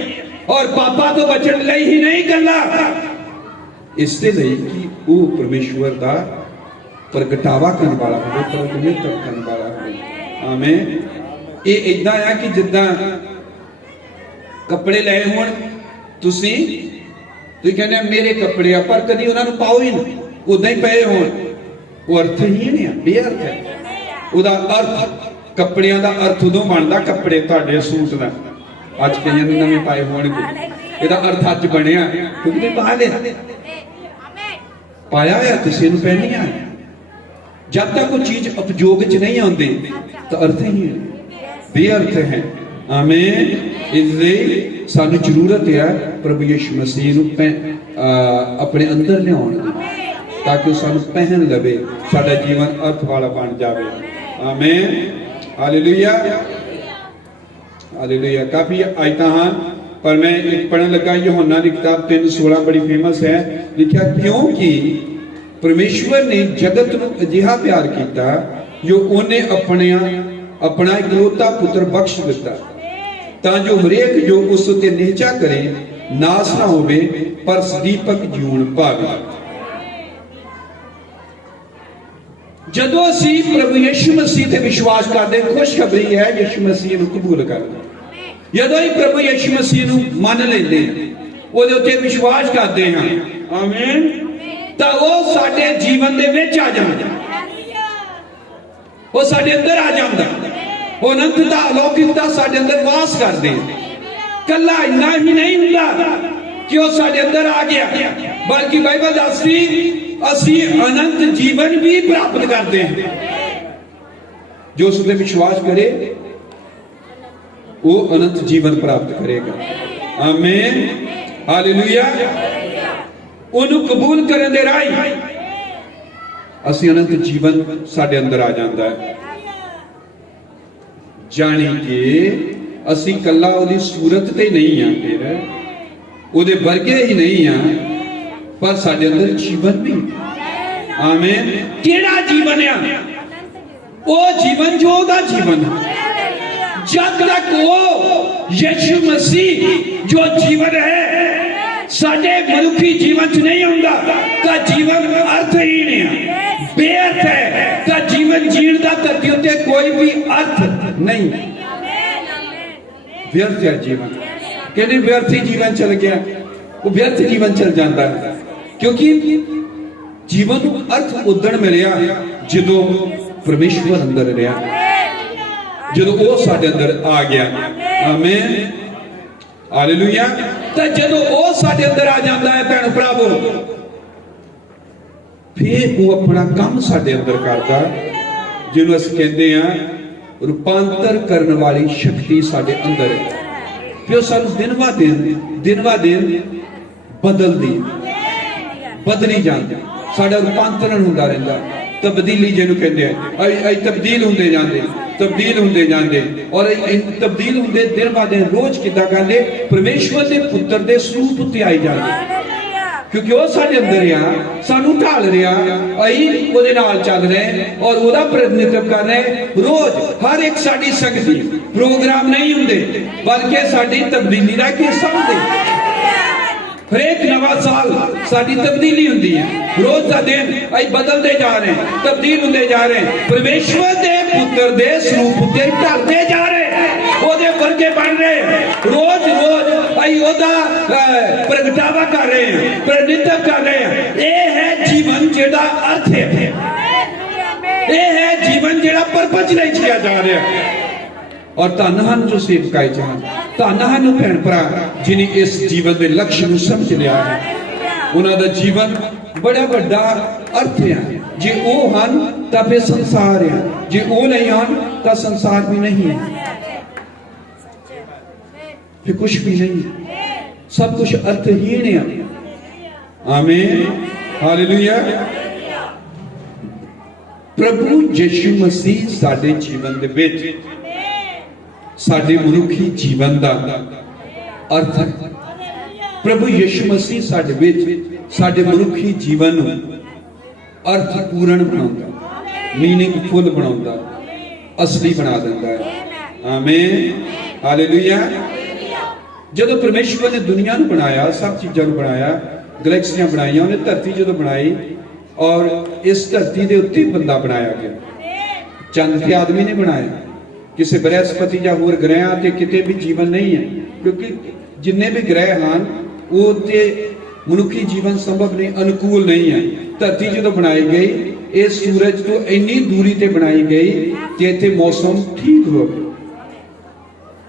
और पापा तो बचन लई ही नहीं कला, इसलिए कि वो परमेश्वर का प्रगटावा करने वाला हो, प्रतिनिधित्व करने वाला हो। आमीन। ये इदा है कि जिदा कपड़े लए होण तुसी कहने मेरे कपड़े आ, पर कभी उन्होंने पाओ ही ना, उदा ही पे होण, वो अर्थहीन है, बेअर्थ है। ਉਹਦਾ अर्थ कपड़ियां का अर्थ उदों बनता कपड़े तुहाडे सूट का अज कई ने नवे पाए होणगे, ਇਹਦਾ अर्थ अज बनया क्योंकि तुसीं पा लिया, पाया है तुसीं इहनूं पहनिया। जब तक कोई चीज उपयोग च नहीं आती तो अर्थ ही बेअर्थ है। आमीन। इसलिए सानू जरूरत है प्रभु यीशु मसीह नूं अपने अंदर लियाउण दी ताकि सानू पहन लवे, साडा जीवन अर्थ वाला बन जाए। आमीन, हालेलुया, हालेलुया। काफी आयतां हैं पर मैं एक पढ़न लगा यूहन्ना की किताब 3:16 बड़ी फेमस है। लिखा क्योंकि परमेश्वर ने जगत नूं अजिहा प्यार किया जो उन्हें अपना इकलौता पुत्र बख्श दिता तां जो हरेक जो उस ते निहचा करे नाश ना होवे पर सदीपक जीवन पावे। जदों असीं प्रभु यीशु मसीह ते विश्वास करते खुशखबरी है यीशु मसीह नूं कबूल करना। जदों ही प्रभु यीशु मसीह नूं मन लेंदे ओहदे उत्ते विश्वास करते हैं, आमीन, तां ओह साडे जीवन दे विच आ जांदा, वो साडे अंदर आ जांदा, वो अनंतता अलौकिकता साडे अंदर वास करदे। कल्ला इन्ना ही नहीं हुंदा कि वो साडे अंदर आ गया, बल्कि बाइबल दसदी असीं अनंत जीवन भी प्राप्त करते हैं। जो उस पर विश्वास करे वो अनंत जीवन प्राप्त करेगा। आमीन, हालेलुया। उन्हें कबूल करने दे राही असीं अनंत जीवन साडे अंदर आ जाता है। जानी कि असीं कल्ला उहदी सूरत ते नहीं आ, फिर उहदे वर्गे ही नहीं आ, पर साडे अंदर जीवन भी। आमीन। केड़ा जीवन है? वो जीवन जो दा जीवन है। जब तक वो यीशु मसीह जो जीवन है साडे मनुखी जीवन च नहीं हुंदा तां जीवन अर्थहीन है, बेअर्थ है, तां जीवन जीण दा धरती उत्ते कोई भी अर्थ नहीं। व्यर्थ है जीवन, कहते व्यर्थ ही जीवन चल गया, वो व्यर्थ जीवन चल जाता है क्योंकि जीवन को अर्थ उदण मिलिया जो परमेश्वर अंदर रहा, जो वो साडे अंदर आ गया। आमीन, हालेलुया। तो जो वो साडे अंदर आ जाता है भैन भरावो, फिर वो अपना काम साडे अंदर करता जिन्होंने असीं कहते हैं रूपांतर करने वाली शक्ति साडे अंदर है। फिर सानू दिन ब दिन बदली जाती, साडा रूपांतरण होंदा रहिंदा, तब्दीली जिन्होंने कहते हैं तब्दील होंदे जांदे और तब्दील होंदे दिन ब दिन रोज किदा करदे परमेश्वर दे पुत्र दे स्वरूप उत्ते आई जांदे क्योंकि वो साडे अंदर आ, सानू ढाल रहा, असीं उहदे नाल चल रहे और उहदा प्रतिनिधित्व कर रहे। रोज हर एक साडी संगति प्रोग्राम नहीं हुंदे बल्कि साडी तब्दीली दा हिस्सा हुंदे। हर एक नवा साल साडी तब्दीली हुंदी है, रोज का दिन असीं बदलते जा रहे हैं, तब्दील होंदे जा रहे हैं, परमेश्वर दे पुत्र दे स्वरूप उत्ते ढलदे जा रहे हैं, ओहदे वर्गे बन रहे हैं। रोज रोज असीं ओहदा प्रगटावा कर रहे हैं, प्रतिनिधित्व कर रहे हैं। यह है जीवन जिहदा अर्थ है, यह है जीवन जिहड़ा परपच नहीं किया जा रहा है। और धन हन जो सेवकाई चाहन, धन हन भैन भरा जिन्हें इस जीवन के लक्ष्य को समझ लिया है, उन्होंने जीवन बड़ा बड़ा अर्थ है। जे वो हन तो फिर संसार है, जे वो नहीं हन तो संसार भी नहीं है, फिर कुछ भी नहीं, सब कुछ अर्थहीन है। आमीन, हालेलुया। प्रभु यीशु मसीह साडे जीवन दे विच साडे मनुखी जीवन दा अर्थ है। प्रभु यीशु मसीह साडे विच साडे मनुखी जीवन नूं अर्थपूर्ण बनाउंदा, मीनिंगफुल बनाउंदा, असली बना दिंदा है। आमीन, हालेलुया। जदों परमेश्वर ने दुनिया नूं बनाया, सब चीज़ां नूं बनाया, गैलेक्सियां बनाईयां, उन्हें धरती जदों बनाई और इस धरती के उत्ते बंदा बनाया गया। चंद ते आदमी ने बनाया, किसी बृहस्पति या होर ग्रहां ते किते भी जीवन नहीं है, क्योंकि जिन्ने भी ग्रह हैं वो ते मनुखी जीवन संभव नहीं, अनुकूल नहीं है। धरती जो बनाई गई ये सूरज तो इन्नी दूरी ते बनाई गई कि इत्थे मौसम ठीक हो गया।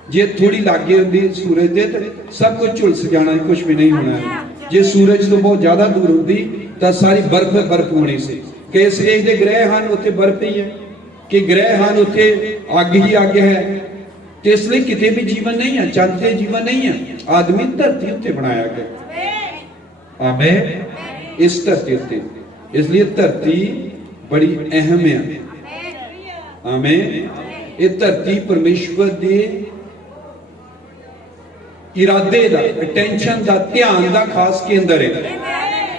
जे थोड़ी लागे होंदी सूरज दे तो सब कुछ झुलस जाना, कुछ भी नहीं होना है। जे सूरज तो बहुत ज्यादा दूर होंदी तो सारी बर्फ होनी सी। कि इसलिए जे ग्रह हैं उत्थे बर्फ ही है, कि ग्रह हैं उत्थे अग ही अग है, तो इसलिए किते भी जीवन नहीं है, चंद ते जीवन नहीं है। आदमी धरती उत्ते बनाया गया। आमीन, इस धरती उत्ते, इसलिए धरती बड़ी अहम है। आमीन, ये धरती परमेश्वर दे इरादे दा, अटेंशन दा, ध्यान दा खास केंद्र है,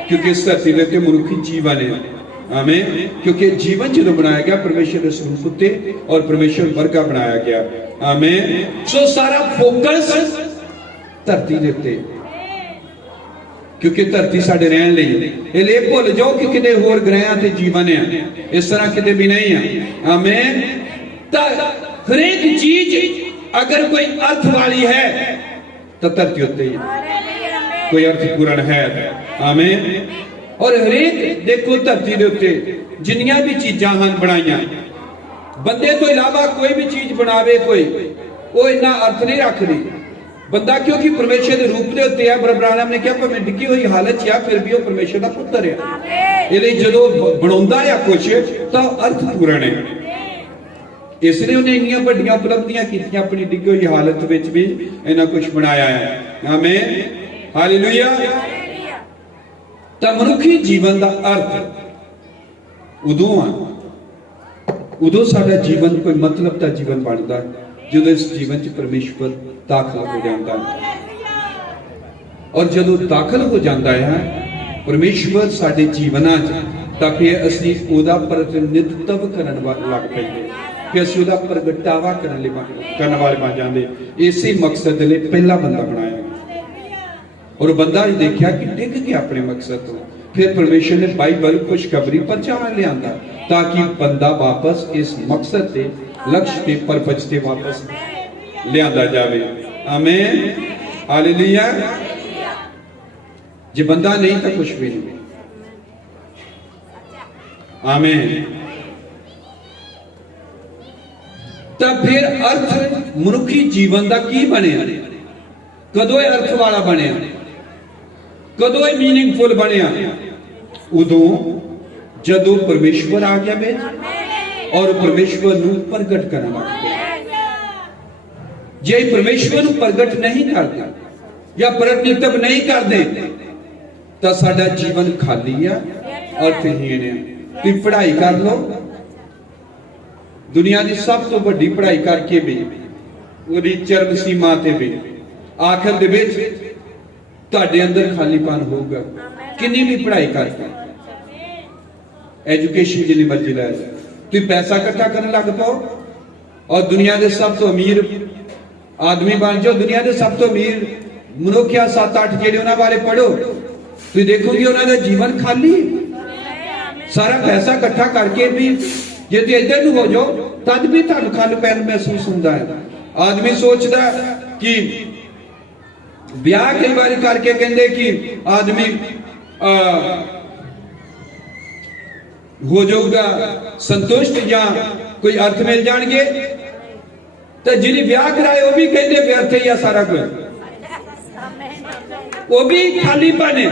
क्योंकि इस धरती दे उत्ते मनुखी जीवन है। आमीन, क्योंकि जीवन जो बनाया गया परमेश्वर के स्वरूप उत्ते और परमेश्वर वर्गा बनाया गया। आमीन। सो सारा फोकस धरती दे उत्ते, क्योंकि धरती साडे रहन लई, इले भुल जाओ कि किते होर ग्रहां ते जीवन है, इस तरह किते भी नहीं है। आमीन। तो हर एक चीज अगर कोई अर्थ वाली है तो धरती उत्ते ही कोई अर्थपूर्ण है। आमीन। और हरेक देखो धरती दे उत्ते जिन्नियां भी चीजां हैं बनाईयां, बंदे तो इलावा कोई भी चीज बनावे कोई, वो इन्ना अर्थ नहीं रखदी। बंदा क्योंकि परमेश्वर के रूप के उत्ते है, ब्रह्म ने कहा भावें डिग्गी हुई हालत च फिर भी वो परमेश्वर का पुत्र है। इसलिए जदों बनाउंदा है कुछ तो अर्थपूर्ण है। इसलिए उन्हें इन्नियां बड़ियां उपलब्धियां कीतियां, अपनी डिग्गी हुई हालत विच भी इन्ना कुछ बनाया है। आमीन, हालेलुया। तो मनुखी जीवन का अर्थ उदों साडा जीवन कोई मतलब का जीवन बनता है जो इस जीवन च परमेश्वर दाखिल हो जाता है। और जो दाखिल हो जाता है परमेश्वर साडे जीवनां च, तां फिर असीं उहदा प्रतिनिधित्व करन लग पैंदे, फिर असीं उहदा प्रगटावा करन वाले बन जांदे। इसी मकसद लई पहला बंदा बनाया और बंदा ही देखा कि डिग गया अपने मकसद तो, फिर परमेश्वर ने बाइबल खुशखबरी पहुंचा लिया ताकि बंदा वापस इस मकसद से, लक्ष्य के पर्पज से वापस लिया जाए। आमीन, हालेलुया। जे बंदा नहीं तो कुछ भी नहीं। आमीन। तो फिर अर्थ मनुखी जीवन का की बने, कदों अर्थ वाला बने, कदों मीनिंगफुल बनया, उदों जदों परमेश्वर आ गया बेच और परमेश्वर नूं प्रगट करन लग पिया। जे परमेश्वर नूं प्रगट नहीं करते या प्रतिनिधित्व नहीं करते तो साडा जीवन खाली है, अर्थहीन है। तुसीं पढ़ाई कर लो, दुनिया की सब तो बड़ी पढ़ाई करके भी उहदी चरम सीमा ते भी आखिर दे विच तुहाडे अंदर खालीपन होगा। किन्नी भी पढ़ाई करके, एजुकेशन जिन्नी मर्जी लै लो, तुसीं पैसा इकट्ठा करने लग पाओ और दुनिया के सब तो अमीर आदमी बन जाओ। दुनिया के सब तो अमीर मनुख या 7-8 जेडे उन्हां बारे पढ़ो, तुसीं देखोगे उन्हां दा जीवन खाली। सारा पैसा इकट्ठा करके भी जे तुसीं इधर नूं हो जाओ तद भी तुहानूं खालीपन महसूस हुंदा है। आदमी सोचदा कि ब्याह कई बार करके कहते कि आदमी हो जाऊगा संतुष्ट या कोई अर्थ मिल जाएंगे, तो जिन्हें ब्याह कराए वो भी कहते व्यर्थ ही है सारा कुछ, वो भी खालीपन है,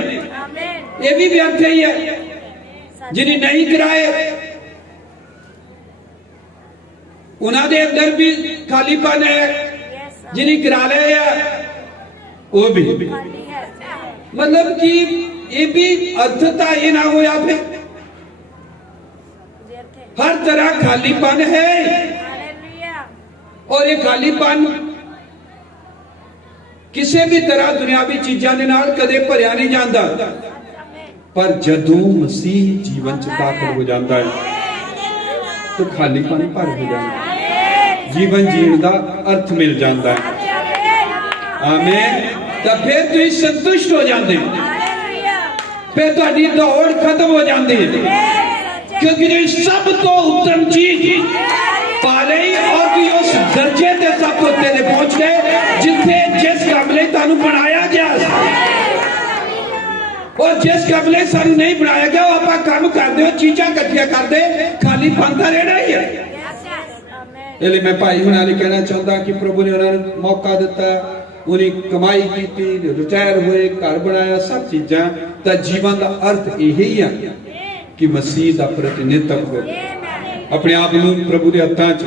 ये भी व्यर्थ ही है। जिन्हें नहीं कराए उन्होंने अंदर भी खालीपन है, जिन्हें करा ले वो भी, मतलब कि ये भी अर्थता ये ना होया फिर हर तरह खालीपन है और ये खालीपन किसी भी तरह दुनियावी चीजों के नाल कदे भरिया नहीं जाता, पर जदों मसीह जीवन च दाखिल हो जाता है तो खालीपन भर हो जाता है, जीवन जीने का अर्थ मिल जाता है। आमीन। तो फिर तुम संतुष्ट हो जाते हो, फिर तुम्हारी दौड़ खत्म हो जाती है, क्योंकि तुम सब तो उत्तम चीज पा ली और तुम उस दर्जे ते सब तो उत्ते पहुंच गए जिथे जिस काम लई तुहानू बनाया गया, और जिस काम लई सानू नहीं बनाया गया वो आपां काम करदे हो, चीज़ां इकट्ठियां करदे, खाली बनता रहना ही है। इसलिए मैं भाई हुणां नूं कहना चाहता कि प्रभु ने उन्होंने मौका दिता, उन्हें कमाई की, रिटायर हुए, घर बनाया, सब चीज़ां, तो जीवन का अर्थ यही है कि मसीह का प्रतिनिधित्व अपने आप को प्रभु के हत्थों च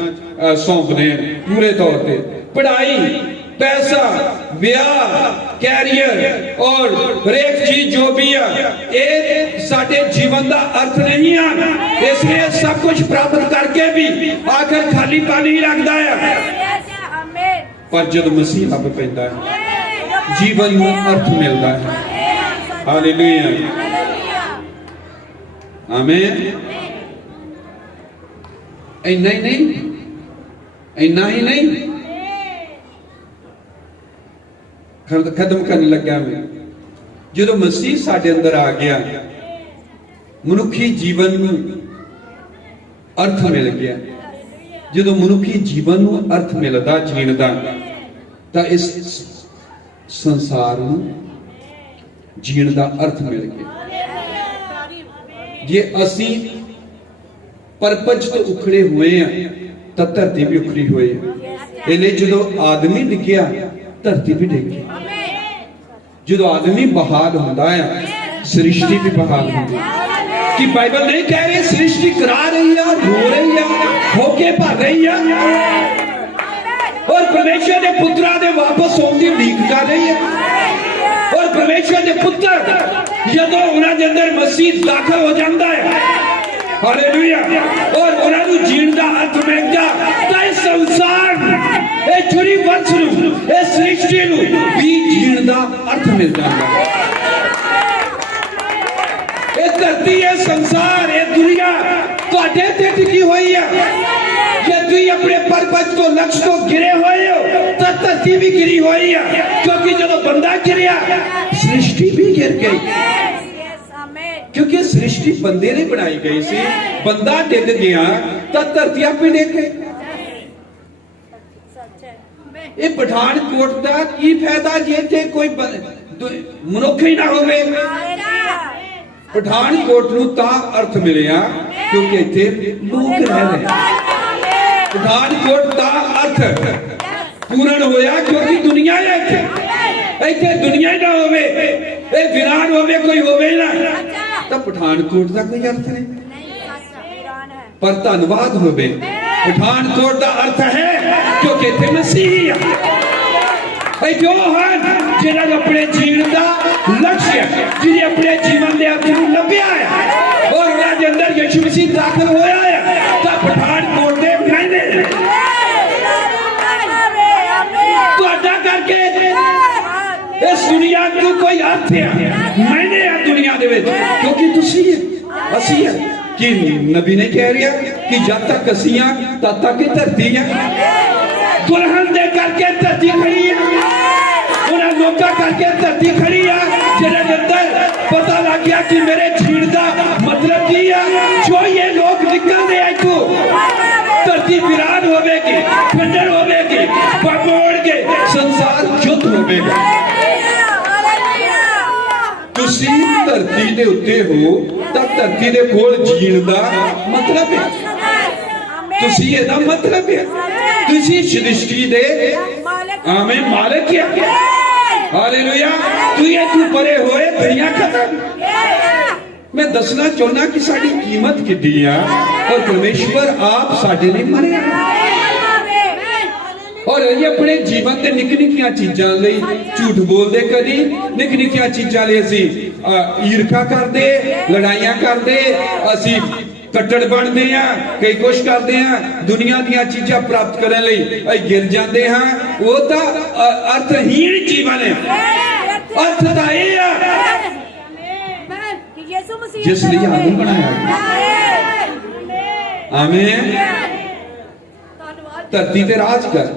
सौंप दें पूरे तौर पे। पढ़ाई, पैसा, ब्याह, कैरियर और हरेक चीज जो भी है ये साडे जीवन का अर्थ नहीं है, इसलिए सब कुछ प्राप्त करके भी आखिर खाली पानी ही लगता है। पर जब मसीह लभ पैंदा है जीवन में अर्थ मिलता है। हालेलुया, आमीन। इन्ना ही नहीं, इन्ना ही नहीं, खत्म करने लगा मैं, जो मसीह साडे अंदर आ गया, मनुखी जीवन में अर्थ मिल गया। जो मनुखी जीवन में अर्थ मिलता जीण का, तो इस संसार में जीण का अर्थ मिल गया। जे असी परपंच तो उखड़े हुए हैं तो धरती भी उखड़ी हुई है। इसलिए जो आदमी डिग्या धरती भी डिगी, जो आदमी बहाल होता है सृष्टि भी बहाल होती है। कि बाइबल नहीं कह रही सृष्टि करा रही है, रो रही है, होके भर रही है, और परमेश्वर के पुत्रा ने वापस होने की उम्मीद कर रही है। और परमेश्वर के पुत्र जदों उन्होंने अंदर मसीह दाखिल हो जाता है, हालेलुया, और उन्होंने जीण का अर्थ मिलता, तो इस संसार ये छुरी वंश नूं, इस सृष्टि नूं भी जीण का अर्थ मिल जाता है। ये धरती, ये संसार, ये दुनिया तुहाडे ते टिकी हुई है। जे तुसीं अपने परपंच तो लक्ष्य तो गिरे हुए हो तो धरती भी गिरी हुई है, क्योंकि जब बंदा गिरिया सृष्टि भी गिर गई, क्योंकि सृष्टि बंदे ने बनाई गई सी। बंदा डिग गया तो धरती आपे डिग गई। ये पठानकोट का की फायदा जे इत्थे कोई मनुख ही ना होवे। पठानकोट नूं तां अर्थ मिलिया क्योंकि इत्थे लोग रह रहे। पठानकोट का अर्थ पूर्ण होया क्योंकि दुनिया है इत्थे। इत्थे दुनिया ही ना होवे, ए वीरान होवे, कोई होवे ना, तो पठानकोट का कोई अर्थ नहीं। पर धन्यवाद होवे, पठानकोट का अर्थ है क्योंकि इत्थे मसीह है, जो हैं जिन्हें अपने जीवन का लक्ष्य, जिन्हें अपने जीवन के अर्थ को लभ्या है और उन्होंने अंदर यीशु मसीह दाखिल होया है, तो पठानकोट के कहने तो करके इस दुनिया को कोई अर्थ है मैंने है दुनिया दे विच, क्योंकि तुसी असी है कि नबी ने कह रहा कि जब तक असी हां तब तक धरती है। दुल्हन दे करके धरती खड़ी है, उन्हें लोका करके धरती खड़ी है, जिन्हें अंदर पता लग गया कि मेरे जीण का मतलब की है। जो ये लोग निकलते हैं तो धरती वीरान होवेगी, खंडर होवेगी, बबोड़ के संसार युद्ध होवेगा। तुसी धरती दे उत्ते हो तो धरती दे कोल जीण दा मतलब है, तुसी एदा मतलब है, तुसी सृष्टि दे आमीन मालिक है। हालेलुया, तू ये तू परे होए दुनिया खत्म। मैं दसना चाहना कि साडी कीमत कितनी है और परमेश्वर आप साडे लिए मरे, और ये अपने जीवन के निक निकिया चीजा झूठ बोलते, कभी निक निकिया चीजा असी ईर्खा करते, लड़ाइया करते, असी ਕੱਟੜ ਬਣਦੇ ਆ, ਕਈ ਕੁਛ ਕਰਦੇ ਆ, ਦੁਨੀਆ ਦੀਆਂ ਚੀਜ਼ਾਂ ਪ੍ਰਾਪਤ ਕਰਨ ਲਈ ਅਸੀਂ ਗਿਰ ਜਾਂਦੇ ਹਾਂ। ਉਹ ਤਾਂ ਅਰਥਹੀਣ ਜੀਵਨ ਹੈ। अर्थ ਤਾਂ ਇਹ ਆ जिस लिए आदमी बनाया गया। आमीन। धरती ते राज कर,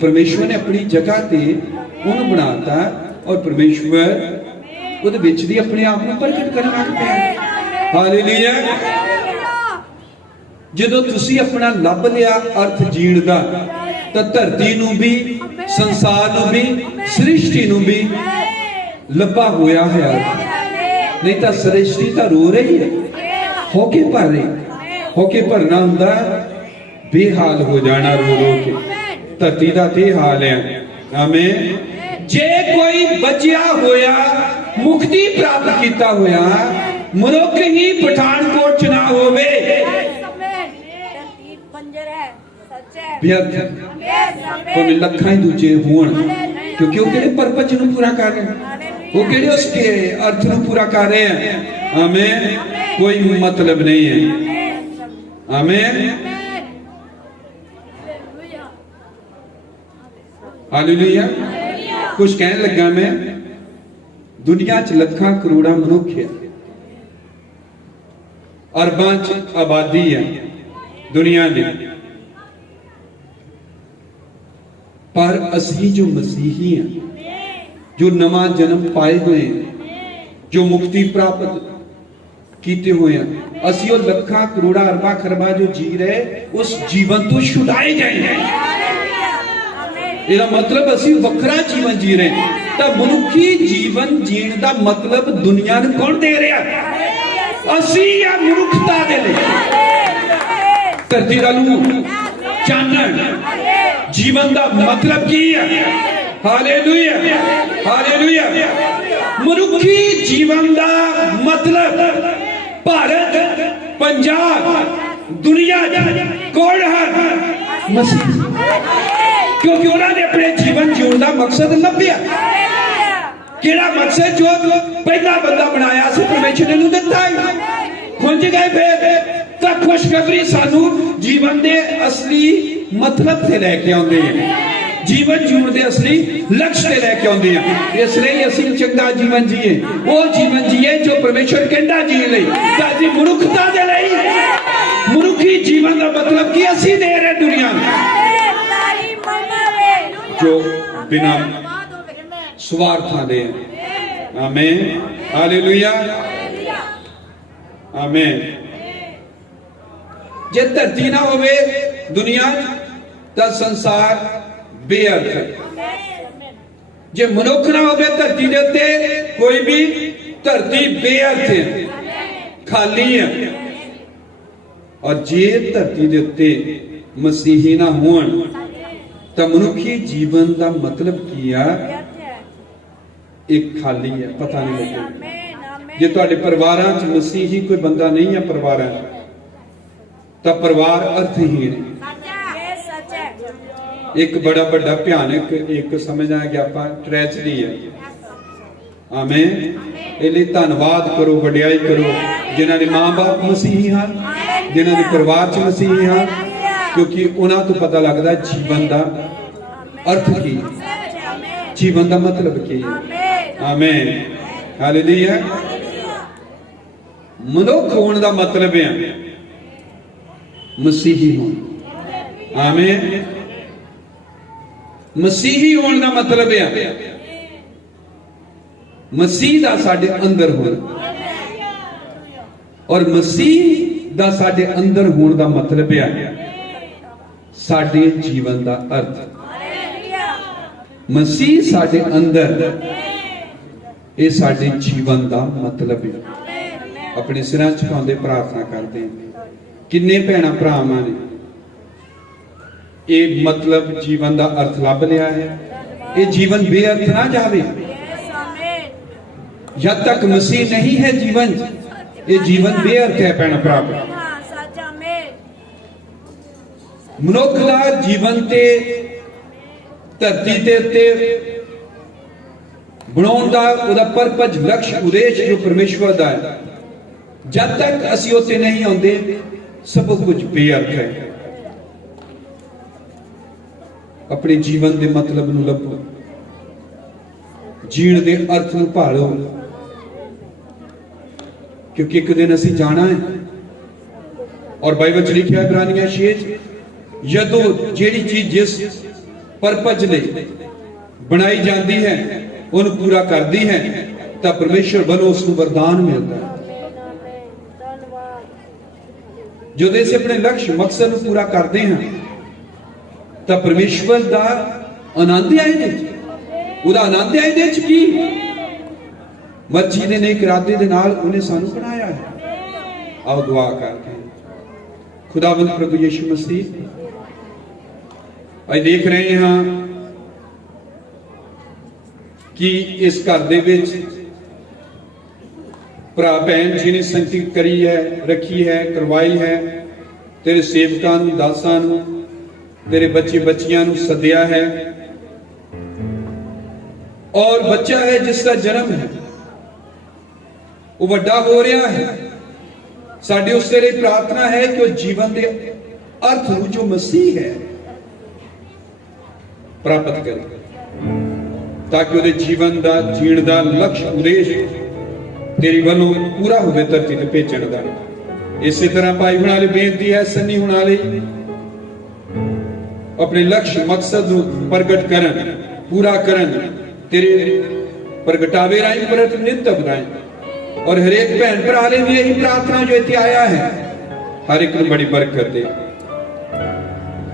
परमेश्वर ने अपनी जगह ते उन्हें बनाता और परमेश्वर ਉਹਦੇ ਵਿੱਚ ਦੀ ਆਪਣੇ ਆਪ ਨੂੰ ਪ੍ਰਗਟ ਕਰਨ ਲੱਗ ਪਿਆ। ਹਾਲੇਲੂਇਆ। ਜਦੋਂ ਤੁਸੀਂ ਆਪਣਾ ਲੱਭ ਲਿਆ ਅਰਥ ਜੀਣ ਦਾ, ਤਾਂ ਧਰਤੀ ਨੂੰ ਵੀ, ਸੰਸਾਰ ਨੂੰ ਵੀ, ਸ੍ਰਿਸ਼ਟੀ ਨੂੰ ਵੀ ਲੱਭਾ ਹੋਇਆ ਹੈ। नहीं तो सृष्टि तो रो रही है, होके भर रही, होके भरना हुंदा बेहाल हो जाना रो रो के। धरती का ते हाल है। आमीन। जे कोई बचिया होया, मुक्ति प्राप्त किया होया, मनुख ही पठानकोट च ना होवे, व्यर्थ भावें लखां ही दूजे होण, क्योंकि वो किहड़े परपज नूं पूरा कर रहे हैं, वो किहड़े उसके अर्थ नूं पूरा कर रहे हैं। आमीन। कोई मतलब नहीं है। आमीन। हालेलुया। कुछ कहने लगा मैं, दुनिया च लखां करोड़ां मनुख है, अरबां च आबादी है दुनिया दी, पर असी जो मसीही हैं, जो नवा जन्म पाए हुए हैं, जो मुक्ति प्राप्त किए हुए हैं, असी वो लखां करोड़ा अरबा खरबा जो जी रहे, उस जीवन तो छुड़ाए जाएंगे। इसका मतलब असी वखरा जीवन जी रहे हैं। तो मनुखी जीवन जीण का मतलब दुनिया ने कौन दे रहा? असी या मनुखता दे लिए। धरती का लू चानन जीवन का मतलब की है। हालेलुया। हालेलुया। मनुखी जीवन का मतलब भारत, पंजाब, दुनिया कौन है? मसीह। क्योंकि उन्होंने अपने जीवन जीवन का मकसद लभ्या। केड़ा मकसद? जो पहला बंदा बनाया से परमेश्वर ने दिता है, खुंज गए फिर तो खुशखबरी सानू जीवन के असली मतलब से लैके आते हैं, जीवन जीवन के असली लक्ष्य से लैके आते हैं। इसलिए असि चंगा जीवन जीए, वो जीवन जीए जो परमेश्वर कहता जीने लई। मनुखता दे लई मनुखी जीवन का मतलब की असि दे रहे दुनिया जो बिना स्वार्था दे। आमीन। हालेलुया। आमीन। जे धरती ना होवे दुनिया ता संसार बेअर्थ है। जे मनुख ना होवे धरती दे उत्ते कोई भी धरती बेअर्थ है, खाली है। और जे धरती दे उत्ते मसीही ना होण तो मनुखी जीवन का मतलब की है? एक खाली है, पता नहीं लगेगा। जे तुहाडे परिवारां च मसीही कोई बंदा नहीं है परिवारां तो परिवार अर्थहीन है। एक बड़ा बड़ा भयानक एक समझना कि आप ट्रेजडी है। आमीन। इसलिए धन्यवाद करो, वडियाई करो जिन्हां दे मां बाप मसीही हैं, जिन्हां दे परिवार च मसीही हैं, क्योंकि उन्हां तो पता लगता जीवन का अर्थ की, जीवन का मतलब की है। आमीन। हालेलुया। मनुख होने का मतलब है मसीही होना। आमीन। मसीही होने का मतलब है मसीह दा साडे अंदर होना, और मसीह दा साडे अंदर होने का मतलब है साडे जीवन का अर्थ। मसीह साडे अंदर, ये साडे जीवन का मतलब है। अपने सिरां झुकाउंदे प्रार्थना करते हैं। किन्ने भैणां भरावां ने ये मतलब जीवन का अर्थ लभ लिया है। ये जीवन बेअर्थ ना जावे जब तक मसीह नहीं है जीवन, ये जीवन बेअर्थ है। भैण भरा मनुख का जीवन ते धरती ते उत्ते बनाउण दा उहदा परपज लक्ष्य उद्देश जो परमेश्वर दा है, जब तक असी उत्ते नहीं आते सब कुछ बेअर्थ है। अपने जीवन के मतलब नूं लभो, जीण दे अर्थ नूं भालो, क्योंकि एक दिन असी जाना है। और बाइबल च लिखिया इब्रानियां 6 जदों जेड़ी चीज जिस परपज लई बनाई जाती है उन्हें पूरा करती है तो परमेश्वर वालों उसको वरदान मिलता है। जो देश अपने लक्ष्य मकसद को पूरा करते हैं तो परमेश्वर का आनंद है। ਉਹਦਾ आनंद है ਇਹਦੇ ਚ ਕੀ मर्जी ਦੇ ਨੇਕ ਇਰਾਦੇ ਦੇ ਨਾਲ ਉਹਨੇ ਸਾਨੂੰ ਬਣਾਇਆ ਹੈ। आओ दुआ करते हैं। खुदावंद प्रभु यीशु मसीह, ਅੱਜ देख रहे हैं कि इस घर दे विच भरा भैन जी ने संगति करी है, रखी है, करवाई है, तेरे सेवकां नूं, दासां नूं, तेरे बच्चे बच्चियां नूं सद्या है। और बच्चा है जिसका जन्म है वो वड्डा हो रहा है। साडी उस तेरे प्रार्थना है कि वो जीवन के अर्थ नूं जो मसीह है प्राप्त करे, ताकि वो जीवन का जीण का लक्ष्य उद्देश्य तेरी वालों पूरा हो धरती ते भेजण दा। इसी तरह भाई हुणां लई बेनती है, सन्नी हुणां लई अपने लक्ष्य मकसद नूं प्रगट करन, पूरा करन तेरे प्रगटावे राही, प्रतिनिधित्व राही। और हरेक भैन भरा ले भी यही प्रार्थना जो इत्थे आया है, हर एक नूं बड़ी बरकत दे।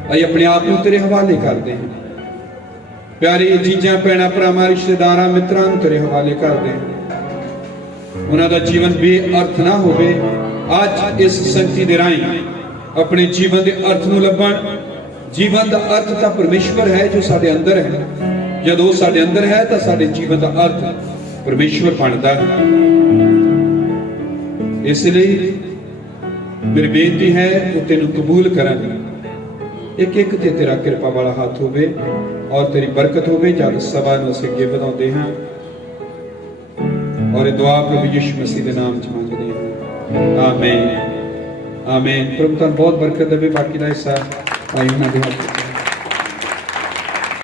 असीं अपने आप नूं तेरे हवाले करते हैं। प्यारी चीज़ां भैणां भरावां रिश्तेदारां मित्रां नूं तेरे हवाले करते हैं। उन्हां दा जीवन बेअर्थ ना होवे। अज इस संगति दे राही अपने जीवन के अर्थ नूं लभण। जीवन का अर्थ तो परमेश्वर है जो साडे अंदर है। जदों साडे अंदर है तो साडे जीवन का अर्थ परमेश्वर बनता है। इसलिए मेरी बेनती है कि तेनू कबूल करन। एक एक ते तेरा कृपा वाला हाथ होवे और तेरी बरकत होवे। जब सभा नूं असीं अगे वधाउंदे हां और ये दुआ प्रभु यीशु मसीह के नाम च मंगदे हां। आमीन आमीन। प्रभु तुहानूं बहुत बरकत देवे। बाकी दा हिस्सा भाई हुणां दे हत्थ